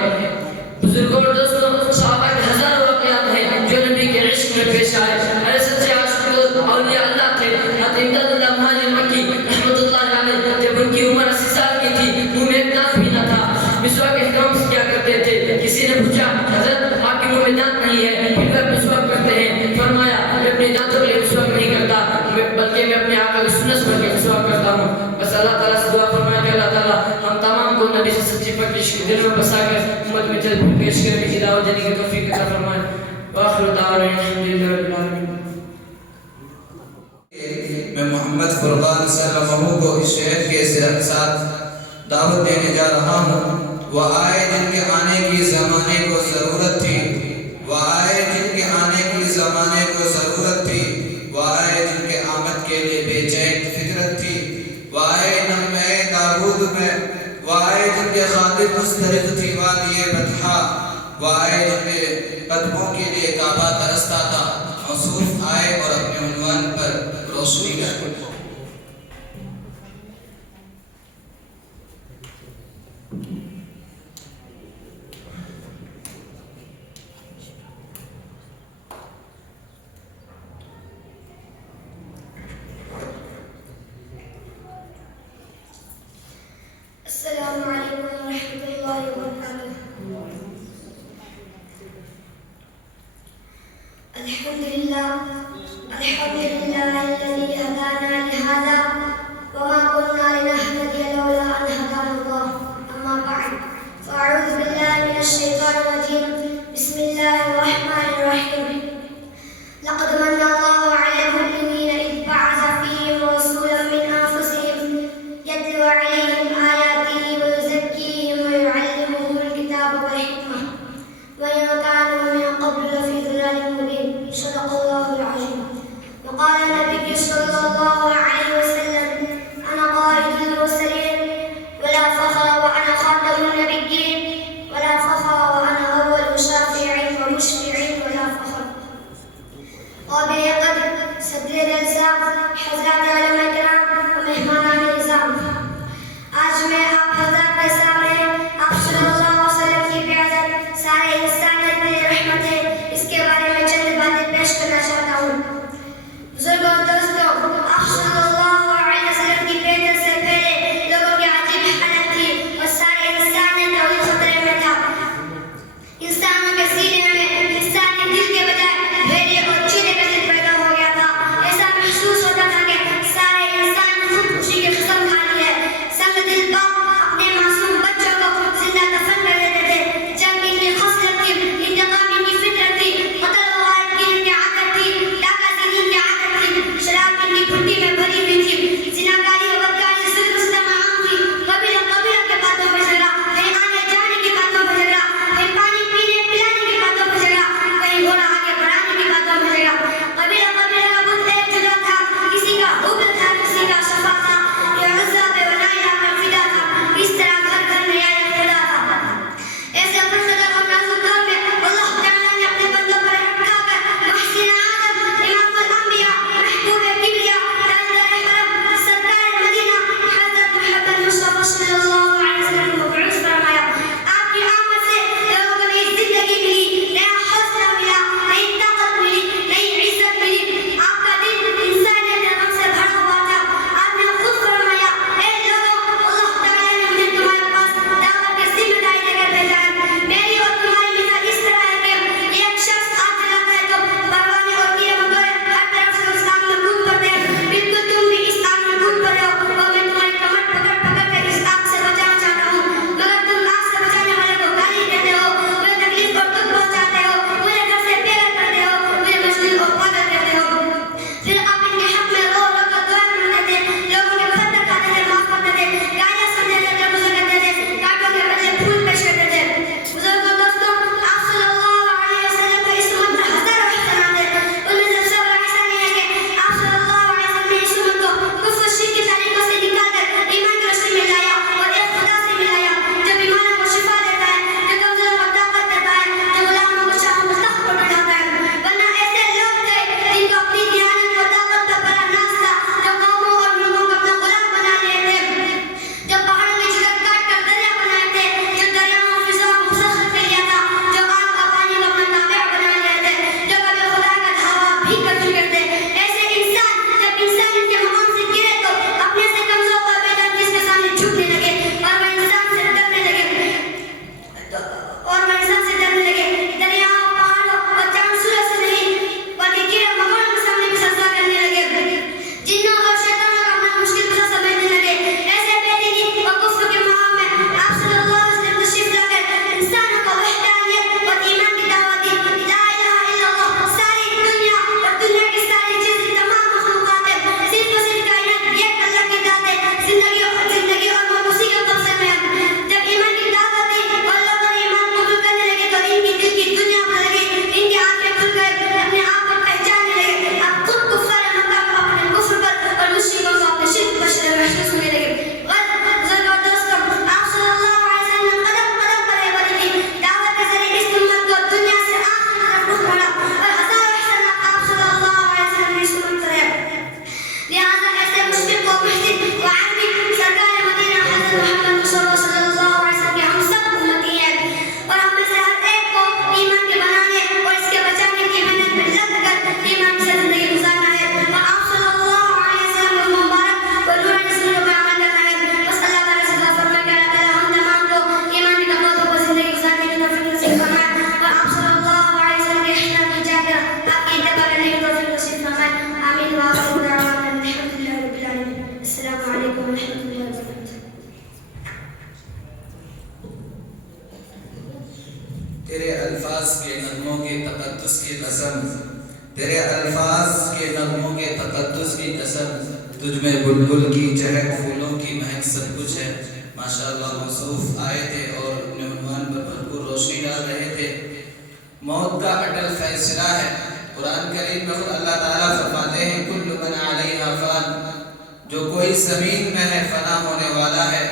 بزرگوں اور دوستوں صحابہ کے ہزاروں واقعات ہیں جو نبی کے عشق میں پیش آئے. ارے سچے عاشق اولیاء اللہ تھے. حضرت امداد اللہ مہاجر مکی رحمۃ اللہ علیہ جب ان کی عمر 80 سال کی تھی منہ میں ایک دانت بھی نہ تھا, مسواک احترام سے کیا کرتے تھے. کسی نے پوچھا حضرت آپ کے منہ میں دانت نہیں ہے پھر بھی مسواک کرتے ہیں؟ فرمایا میں اپنے دانتوں کے لیے مسواک نہیں کرتا بلکہ میں اپنے آقا کی سنت پر کے مسواک کرتا ہوں. بس اللہ تعالیٰ سے دعا فرمائے کہ اللہ تعالیٰ ہم تمام کو نبی سے سچی پکش کے دل میں بسا کر امت میں جلد پیش کرنے کی دعوت دینے کی توفیق عطا فرمائے. وآخر دعوانا الحمدللہ رب العالمین. میں محمد فرقان صلی اللہ علیہ وسلم کو اس شہر کے ساتھ دعوت دینے جا رہا ہوں. وہ آئے جن کے آنے کی زمانے کو ضرورت تھی, وہ آئے جن کے آنے کی زمانے کو ضرورت تھی, وہ آئے جن کے آمد کے لیے بے چین فطرت تھی, وہ آئے نغمے داود میں, وہ آئے جن کے خاطر مسترد تھی وادی بطحا, وہ آئے جن کے قدموں کے لیے کعبہ ترستا تھا. موصوف آئے اور اپنے عنوان پر روشنی کر. السلام علیکم ورحمۃ اللہ وبرکاتہ. الحمد للہ الذی هدانا الفاظ کے نغموں کے تقدس کی قسم، تیرے الفاظ کے نغموں کے تقدس کی قسم، تجھ میں بلبل کی چہک، پھولوں کی مہک، سب کچھ ہے۔ ماشاءاللہ موصوف آئے تھے اور اپنے عنوان پر بھرپور روشنی ڈال رہے تھے۔ موت کا اٹل فیصلہ ہے۔ قرآن کریم میں خود اللہ تعالیٰ فرماتے ہیں کل من علیہا فان، جو کوئی زمین میں ہے فنا ہونے والا ہے۔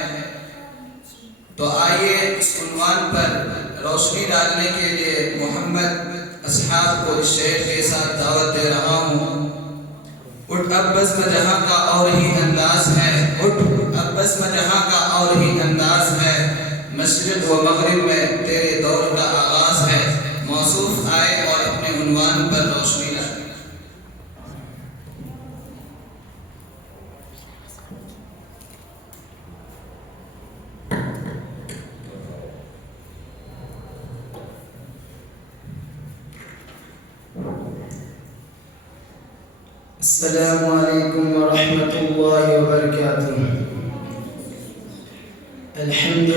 تو آئیے اس عنوان پر روشنی ڈالنے کے لیے محمد اصحاب کو اس شعر کے ساتھ دعوت دے رہا ہوں۔ اٹھ اب بزم جہاں کا اور ہی انداز ہے، اٹھ اب بزم جہاں کا اور ہی انداز ہے، مشرق و مغرب میں تیرے دور کا آغاز ہے۔ موصوف آئے اور اپنے عنوان پر روشنی ڈالے۔ السلام علیکم ورحمۃ اللہ وبرکاتہ۔ الحمد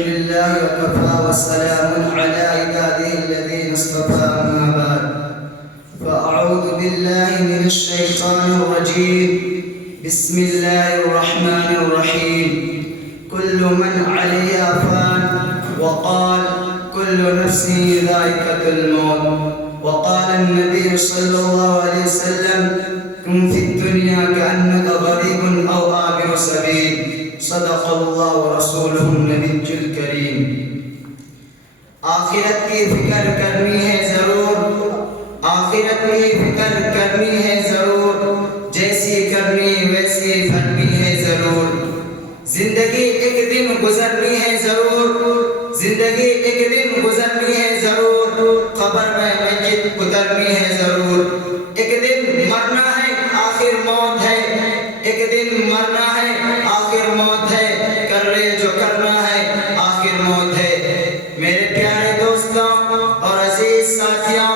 للہ وکفا والسلام علی عباده الذین اصطفى، اما بعد فاعوذ باللہ من الشیطان الرجیم، بسم اللہ الرحمن الرحیم۔ کل من علیہا فان، وقال کل نفس ذائقۃ الموت، وقال النبي صلى الله عليه وسلم كن في الدنيا كأنك غريب أو عابر سبيل، صدق الله ورسوله النبي الكريم۔ آخرت کی فکر کرنی ہے ضرور، آخرت کی فکر کرنی ہے ضرور، جیسی کرنی ویسی بھرنی ہے ضرور۔ زندگی ایک دن گزرنی ہے ضرور، زندگی ایک دن گزرنی ہے ضرور، قبر میں میت اترنی ہے ضرور۔ ایک دن مرنا ہے آخر موت ہے، ایک دن مرنا ہے آخر موت ہے، کر رہے جو کرنا ہے آخر موت ہے۔ میرے پیارے دوستوں اور عزیز ساتھیوں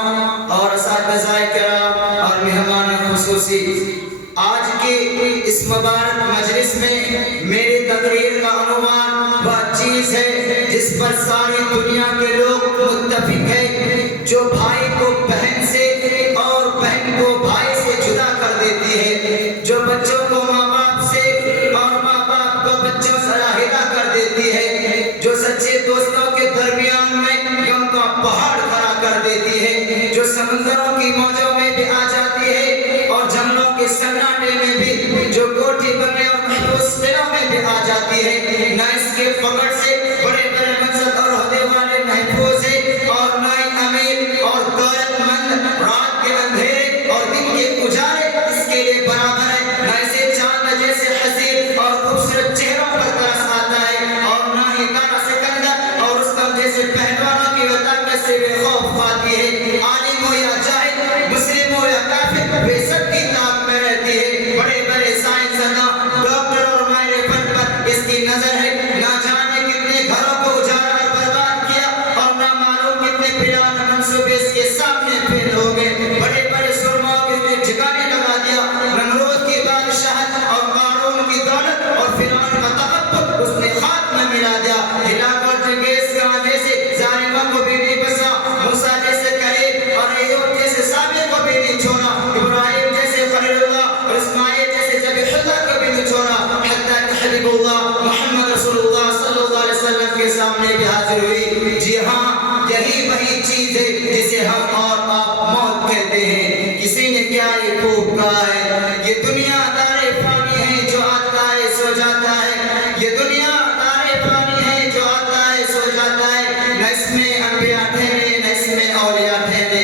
اور اساتذہ کرام اور مہمان خصوصی، آج کی اس مبارک مجلس میں میری تقریر کا عنوان وہ چیز ہے جس پر ساری دنیا کے لوگ متفق ہیں، جو بھائی کو بہن سے اور بہن کو بھائی سے جدا کر دیتی ہے، جو بچوں کو ماں باپ سے اور ماں باپ کو بچوں سے علیحدہ کر دیتی ہے، جو سچے دوستوں کے درمیان میں غم کا پہاڑ کھڑا کر دیتی ہے، جو سمندروں کی موجوں میں بھی آ جاتی ہے اور جنگلوں کے سناٹے میں بھی، جو کوٹھی بنگلے اور محفوظ قلعوں میں بھی آ جاتی ہے۔ نہ اس کے پکڑ سے بڑے بڑے منصب اور عہدے والے محفوظ ہیں اور نہ ہی امیر اور دولت مند رات کے اندھیرے اور دن کے اجالے اس کے لیے برابر ہے۔ نہ اسے چاند جیسے حسین اور خوبصورت چہروں پر ترس آتا ہے اور نہ ہی دانا سکندر اور رستم جیسے پہلوانوں کی طاقت سے بے خوف پاتی ہے۔ عالم ہو یا جاہل، مسلم ہو یا کافر، وہ سب کی طاق میں رہتی ہے۔ بڑے بڑے سائنسداں، ڈاکٹر اور ماہر فن پر اس کی نظر ہے۔ نہ جانے کتنے گھروں کو اجاڑا اور برباد کیا اور نہ معلوم کتنے پلان منصوبے اس کے سامنے فیل ہو گئے۔ بڑے بڑے سرماؤں کے لیے ٹھکانے لگا دیا۔ نمرود کی بادشاہت اور قارون کی دولت اور فرعون کا تکبر اس نے خاک میں ملا دیا۔ ہلاک اور چنگیز خان جیسے ظالموں کو بھی نہیں بسا، موسیٰ جیسے کلیم اور ایوب جیسے سابق کو بھی نہیں چھوڑا، ابراہیم جیسے خلیل اللہ اور اسماعیل جیسے ذبیح اللہ کو بھی نہیں چھوڑا، حتیٰ کہ حبیب اللہ محمد رسول اللہ صلی اللہ علیہ وسلم کے سامنے بھی حاضر ہوئی۔ جی ہاں، یہی وہی چیز ہے جسے ہم اور آپ موت کہتے ہیں۔ کسی نے کیا یہ خوب کہا ہے، یہ دنیا دار فانی ہے جو آتا ہے سو جاتا ہے، یہ دنیا دار فانی ہے جو آتا ہے سو جاتا ہے، نہ اس میں انبیاء ٹھہرے نہ اس میں اولیاء ٹھہرے۔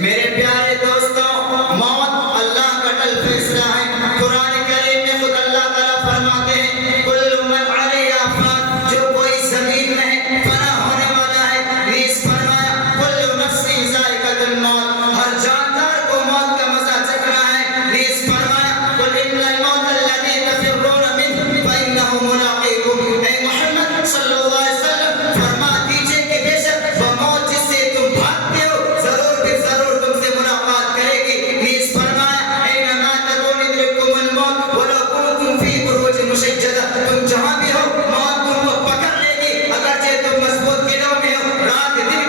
میرے پیارے دوستوں، موت اللہ کا اٹل فیصلہ ہے۔ قرآن کریم میں خود اللہ تعالیٰ فرماتے ہیں کل من علیہا فان، جو کوئی زمین میں ہے فنا ہونے والا ہے۔ نیز فرمایا کل نفس ذائقۃ الموت، ہر جاندار کو موت کا مزہ چکھنا ہے۔ نیز فرمایا قل ان الموت الذی تفرون منہ فانہ ملاقیکم، اے محمد صلی اللہ علیہ وسلم فرما دیجئے کہ بے شک وہ موت جس سے تم بھاگتے ہو ضرور بھی ضرور تم سے ملاقات کرے گی۔ نیز فرمایا اینما تکونوا یدرککم الموت ولو کنتم فی بروج مشیدہ، تم جہاں بھی ہو موت تم کو پکڑ لے گی، اگرچہ تم مضبوط قلعوں میں ہو، رات دن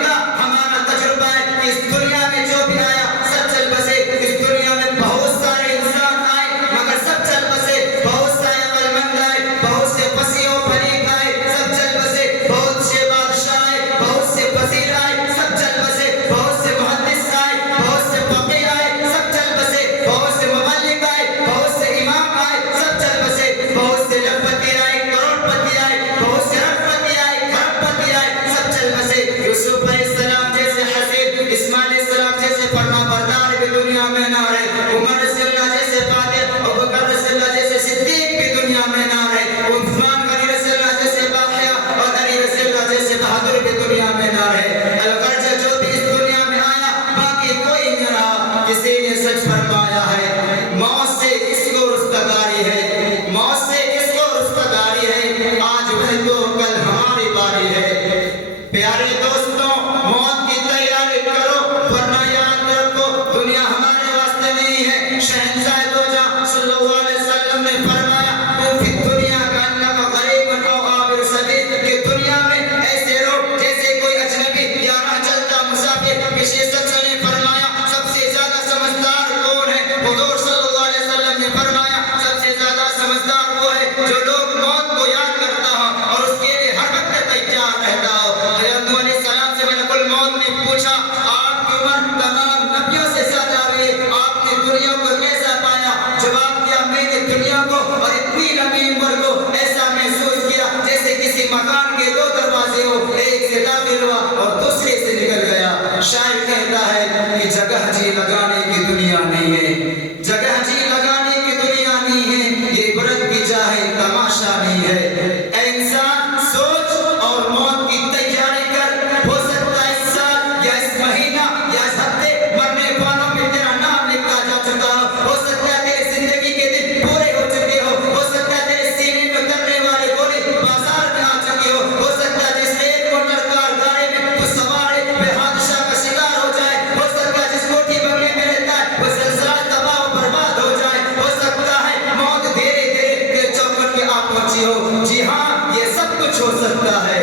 پیارے دوستوں موت کی تیاری کرو ورنہ یاد رکھو دنیا ہمارے واسطے نہیں ہے. شہنشاہ دو جہاں صلی اللہ علیہ وسلم نے فرمایا کہ دنیا کا انک غریب او عابر سبیل کہ دنیا میں ایسے لوگ جیسے کوئی اجنبی یا راہ چلتا مسافر. کسی شخص نے فرمایا سب سے زیادہ سمجھدار کون ہے؟ حضور صلی اللہ علیہ وسلم نے فرمایا سب سے زیادہ سمجھدار وہ ہے جو لوگ موت کو یاد کرتا ہو اور اس کے لیے ہر وقت تیار رہتا ہو. حضرت نوح علیہ السلام سے ملک الموت نے پوچھا آپ کی عمر تمام نبیوں سے زیادہ ہوئی آپ نے دنیا کو کیسا پایا؟ جواب دیا میں نے دنیا کو اور اتنی لمبی عمر کو ایسا محسوس کیا جیسے کسی مکان کے دو دروازے ہو ایک سے داخل ہوا اور دوسرے سے نکل گیا. شاعر کہتا ہے کہ جگہ جی لگانے کی دنیا نہیں ہے, جگہ جی لگانے کی دنیا نہیں ہے, یہ عبرت کی جا ہے تماشا نہیں ہے. اے انسان سوچ اور موت کی تیاری کر. ہو سکتا ہے اس سال یا اس مہینہ یا اس ہفتے مرنے والوں میں تیرا نام لکھا جا چکا ہو سکتا ہے تیری زندگی کے دن پورے ہو چکے ہو سکتا ہے تیرے سینے میں کرنے والے گولے بازار میں آ چکے ہو سکتا ہے جس ایک موٹر کار گاڑی میں تو سوار بے حادثہ کا شکار ہو جائے, ہو سکتا ہے جس کوٹھی بنگلے میں رہتا ہے وہ زلزلہ تباہ و برباد ہو جائے, ہو سکتا ہے موت دھیرے دھیرے تیرے چوکھٹ کے آ پہنچی ہو. جی ہاں یہ سب کچھ ہو سکتا ہے.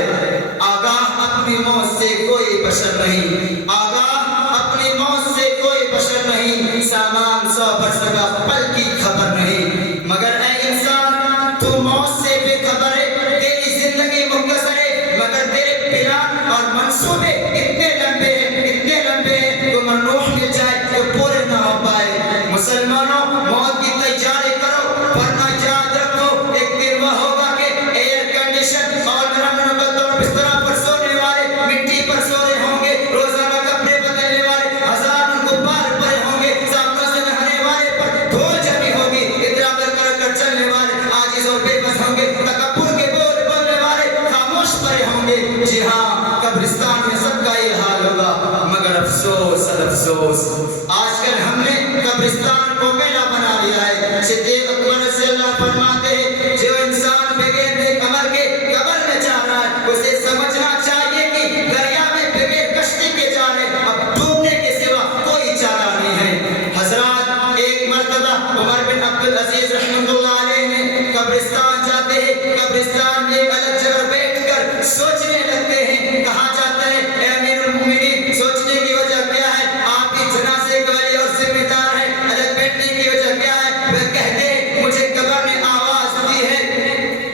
آگاہ اپنی موت سے کوئی بشر نہیں, آگاہ اپنی موت سے کوئی بشر نہیں. سامان 100 برس کا پل کی خبر نہیں. مگر اے انسان تو موت سے بے خبر ہے, تیری زندگی مختصر ہے مگر تیرے پلان اور منصوبے اتنے لمبے ہیں تو منوح مل جائے تو پورے نہ ہو پائے. مسلمانوں موت کی تیاری کرو ورنہ یاد رکھو ایک دن وہ ہوگا کہ ایئر کنڈیشن اور نرم اور بستر پر سونے والے مٹی پر سو رہے ہوں گے, روزانہ کپڑے بدلنے والے ہزاروں غبار پڑے ہوں گے, سانپوں سے نہانے والے پر دھول جمی ہوگی, ادرا کر چلنے والے عاجز اور بے بس ہوں گے, تکبر کے بول بولنے والے خاموش پڑے ہوں گے. جی ہاں قبرستان میں سب کا یہ حال ہوگا مگر افسوس افسوس آج کل ہم نے قبرستان کو میلہ بنا لیا ہے. صدیق اکبر رضی اللہ فرماتے ہیں جو انسان بغیر نیک عمل کے قبر میں جا رہا ہے اسے سمجھنا چاہیے کہ دریا میں بغیر کشتی کے جانے اب ڈوبنے کے سوا کوئی چارہ نہیں ہے. حضرات ایک مرتبہ عمر بن عبدالعزیز رحمۃ اللہ علیہ نے قبرستان جاتے ہیں, قبرستان میں ایک الگ جگہ بیٹھ کر سوچنے لگتے ہیں. کہا جاتا ہے اے امیر المومنین سوچنے کی وجہ کیا ہے؟ آپ کی جنازے کا ولی اور ذمہ دار ہے, الگ بیٹھنے کی وجہ کیا ہے؟ وہ کہتے ہیں مجھے قبر نے آواز دی ہے.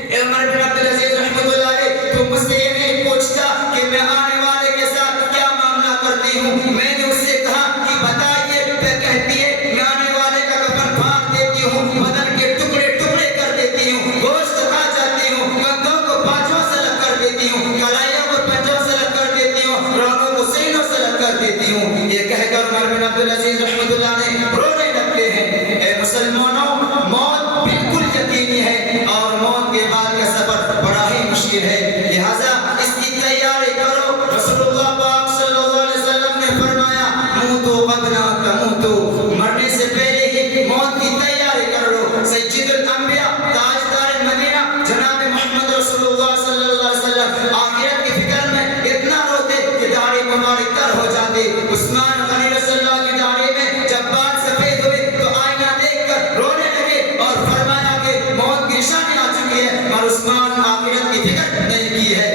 اے عمر بن عبدالعزیز رحمۃ اللہ علیہ تو مجھ سے یہ نہیں پوچھتا کہ میں آنے والے کے ساتھ کیا معاملہ کرتی ہوں. میں نے اس سے کہا کہ بتائیے. وہ کہتی ہے میں آنے والے کا کفن پھاڑ دیتی ہوں, بدن کے ٹکڑے ٹکڑے کر دیتی ہوں, گوشت کھا جاتی ہوں, کندھوں کو بازوؤں سے لگ کر دیتی ہوں, کلائیوں کو پنجوں سے لگ کر دیتی ہوں, رونوں کو سینوں سے لگ کر دیتی ہوں. یہ کہہ کر عمر بن عبدالعزیز رحمۃ اللہ نے رونے لگتے ہیں. اے مسلمانوں موت بالکل یقینی ہے اور موت کے بعد کا سفر بڑا ہی مشکل ہے, لہذا اس کی تیاری کرو. رسول اللہ پاک صلی اللہ علیہ وسلم نے فرمایا موتو قبل ان تموتو, مرنے سے پہلے ہی موت کی تیاری کر لو. سید الانبیاء تاجدار مدینہ جناب محمد رسول اللہ صلی اللہ علیہ وسلم آخرت کی فکر میں اتنا روتے کہ داڑھی مبارک تر ہو جاتی. عثمان غنی رضی اللہ کی داڑھی میں جب بال سفید ہوئے تو آئینہ دیکھ کر رونے لگے اور فرمایا کہ موت کی نشانی آ چکی ہے, اور عثمان آخرت کی فکر نہیں کی ہے.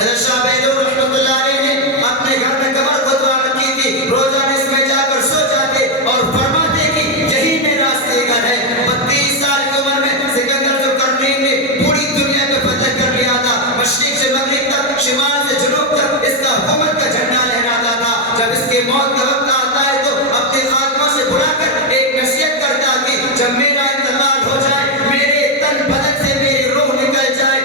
حضرت شاہ بیدور رحمۃ اللہ علیہ نے اپنے گھر میں قبر کھدوا رکھی تھی, روزانہ اس میں جا کر سو جاتے اور فرماتے کہ یہی میرا گھر ہے. 32 سال کی عمر میں سکندر جو کرنی نے پوری دنیا کو فتح کر لیا تھا, مشرق سے مغرب تک شمال سے جنوب تک اس کا حکومت کا جھنڈا لہراتا تھا. جب اس کے موت کا وقت آتا ہے تو اپنے خاتموں سے بلا کر ایک نصیحت کرتا کہ جب میرا انتقال ہو جائے میرے تن بدن سے میری روح نکل جائے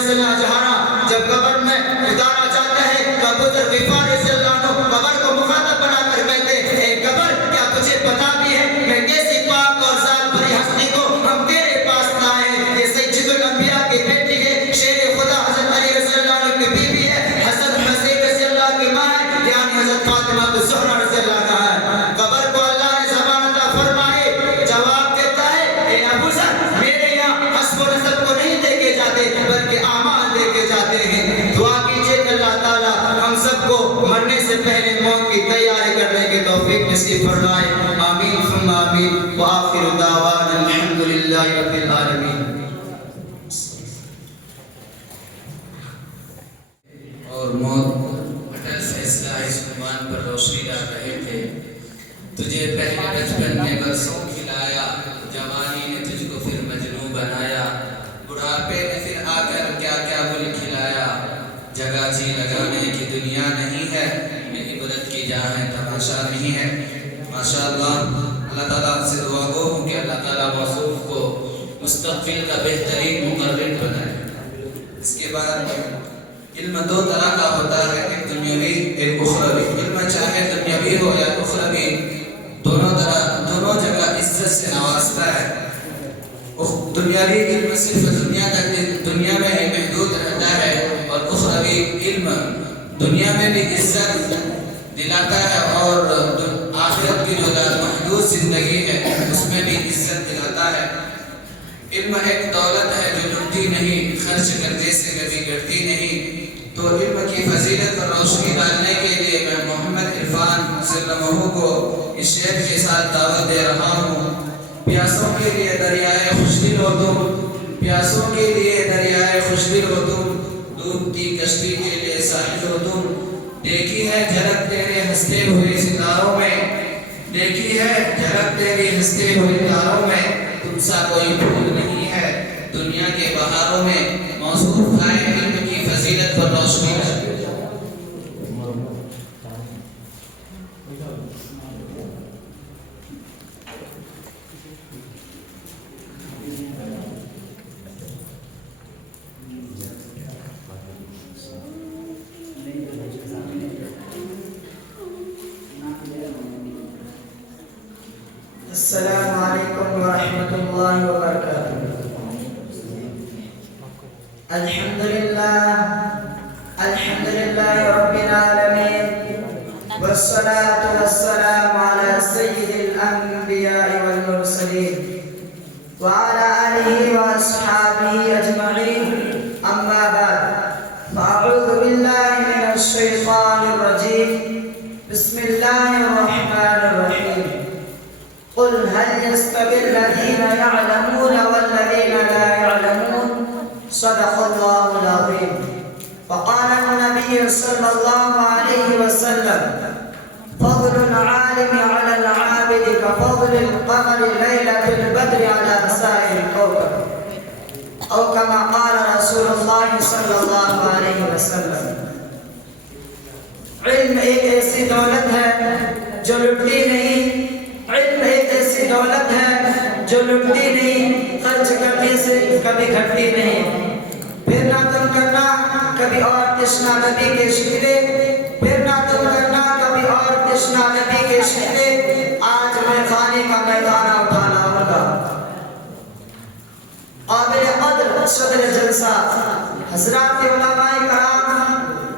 رضی اللہ جہاں جب قبر میں اتارا جاتا ہے تو ابو ذر غفاری رضی اللہ عنہ قبر کو مخاطب بنا کر کہتے ہیں اے قبر کیا تجھے پتا بھی ہے میں کیسی پاک اور ذات بھری ہستی کو ہم تیرے پاس لائے ہیں؟ یہ سید الانبیاء کی بیٹی ہے، شیر خدا حضرت علی رضی اللہ عنہ کی بیوی ہے، حسن حسین رضی اللہ کی ماں ہے، یعنی حضرت فاطمہ الزہرا رضی اللہ عنہا ہے۔ قبر کو اللہ نے زبان عطا فرمائے، جواب دیتا ہے اے ابو ذر میرے یہاں حسب و نسب کو نہیں دیکھے جاتے بلکہ اعمال دیکھے جاتے ہیں۔ دعا کیجئے کہ اللہ تعالی ہم سب کو مرنے سے پہلے موت کی تیاری کرنے کی توفیق نصیب فرمائے، آمین ثم آمین، وآخر دعوانا الحمدللہ رب العالمین۔ اور موت اٹل فیصلہ اس عنوان پر روشنی ڈال رہے تھے۔ تجھے پہلے بچپن نے برسوں کھلایا، جوانی نے تجھ کو پھر مجنون بنایا، بڑھاپے نے پھر آ کر کیا کیا گل کھلایا، جگہ جی لگانے کی دنیا نہیں ہے، میں عبرت کی جا ہے تماشا نہیں ہے۔ ماشاءاللہ اللہ تعالیٰ سے دعا گو ہوں کہ اللہ تعالیٰ موصوف کو مستقبل کا بہترین مقرر بنائے۔ اس کے بعد علم دو طرح کا ہوتا ہے، ایک دنیاوی ایک اخروی۔ علم چاہے دنیاوی ہو یا اخروی، دونوں جگہ عزت سے نوازتا ہے۔ دنیاوی علم صرف دنیا میں ہی محدود رہتا ہے، اور اخروی علم دنیا میں بھی عزت دلاتا ہے اور آخرت کی جو محدود زندگی ہے اس میں بھی عزت دلاتا ہے۔ علم ایک دولت ہے جو لٹتی نہیں، خرچ کرنے سے کبھی گھٹتی نہیں۔ تو علم کی فضیلت پر روشنی ڈالنے کے لیے میں محمد عرفان صلی اللہ علیہ وسلم کو اس شعر کے ساتھ دعوت دے رہا ہوں۔ پیاسوں کے لیے دریائے خوشدل ہو تم، پیاسوں کے لیے دریائے خوشدل ہو تم، ڈوبتی کشتی کے لیے ساحل ہو تم۔ دیکھی ہے جھلک تیرے ہنستے ہوئے ستاروں میں، دیکھی ہے جھلک تیرے ہنستے ہوئے تاروں میں، تم سا کوئی پھول نہیں ہے دنیا کے بہاروں میں۔ موصوف ہے علم کی فضیلت پر روشنی ڈالے۔ السلام علیکم ورحمۃ اللہ وبرکاتہ۔ الحمدللہ رب العالمین، والصلاة والسلام علی سید الانبیاء والمرسلین وعلی آلہ واصحابہ اجمعین، اما بعد فاعوذ باللہ من الشیطان الرجیم، بسم اللہ الرحمن الرحیم۔ قل هل يستوي الذين يعلمون والذين لا يعلمون صدق الله العظيم۔ وقال النبي صلى الله عليه وسلم فضل العالم على العابد كفضل القمر ليلة البدر على سائر الكوكب، أو كما قال رسول الله صلى الله عليه وسلم۔ علم ایک ایسی دولت ہے جو لٹتی نہیں، علم ایک ایسی دولت ہے جو لٹتی نہیں، خرچ کرنے سے کبھی گھٹتی نہیں۔ پھر نہ تم کرنا کبھی اور تشنا نبی کے شکرے، پھر نہ تم کرنا کبھی اور تشنا نبی کے شکرے، آج میں خانے کا میدانہ اٹھانا ہوگا۔ قابل قدر صدر جلسہ حضرات علماء کرام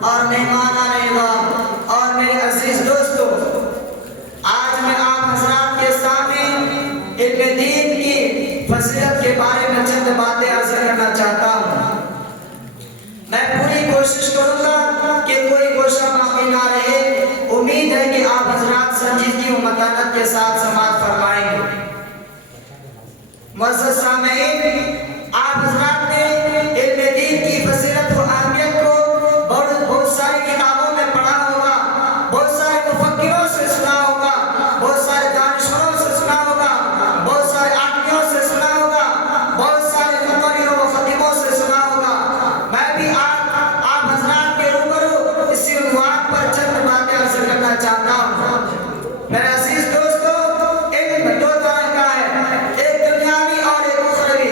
اور مہمانان اعظام اور میرے عزیز دوستو، آج میں آپ حضرات کے سامنے علم دین کی فضیلت کے بارے میں چند باتیں عرض کرنا چاہتا ہوں۔ میں پوری کوشش کروں گا کہ کوئی گوشہ باقی نہ رہے۔ امید ہے کہ آپ حضرات سنجیدگی و متانت کے ساتھ سماعت فرمائیں گے۔ معزز سامعین، آپ حضرات نے علم دین کی فضیلت و اہمیت کو بہت ساری کتابوں میں پڑھا ہوگا، بہت سارے مفکروں سے سنا ہوگا، بہت سارے دانشوروں سے سنا ہوگا، بہت سارے آدمیوں سے سنا ہوگا، بہت سارے مقرروں و خطیبوں سے سنا ہوگا۔ میں بھی آپ حضرات کے روبرو اسی عنوان پر چند باتیں عرض کرنا چاہتا ہوں۔ میرے عزیز دوستو، علم دو طرح کا ہے، ایک دنیاوی اور ایک اخروی۔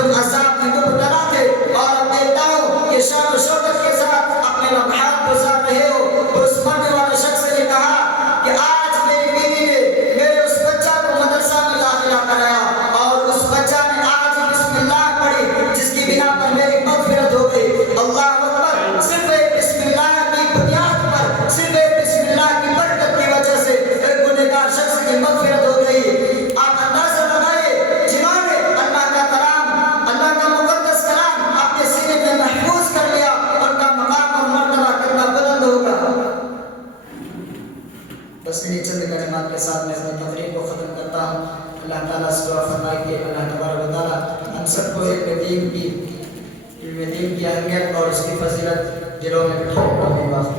تم عذاب میں مبتلا تھے اور اب دیکھتا ہوں کہ شان و شوکت کے ساتھ اپنے لمحات گزار رہے ہو. تو اس مرنے والے شخص نے کہا کہ آج میری بیوی نے میرے اس بچہ کو مدرسہ میں داخلہ کرایا اور اس بچہ نے آج بسم اللہ پڑھی جس کی بنا پر میری مغفرت ہو گئی. اللہ اکبر. صرف ایک بسم اللہ کی بنیاد پر، صرف ایک بسم اللہ کی برکت کی وجہ سے ایک گنہگار شخص کی مغفرت ہو گئی. آپ اندازہ لگائے جنہوں نے اللہ کا کلام، اللہ کا مقدس کلام اپنے سینے میں محفوظ کر لیا، ان کا مقام اور مرتبہ کتنا بلند ہوگا. بس انہیں چند کلمات کے ساتھ میں اپنی تقریر کو ختم کرتا ہوں. اللہ تعالیٰ سے دعا فرمائے کہ اللہ تبارک و تعالیٰ ہم سب کو علم دین کی اہمیت اور اس کی فضیلت دلوں میں بٹھائے.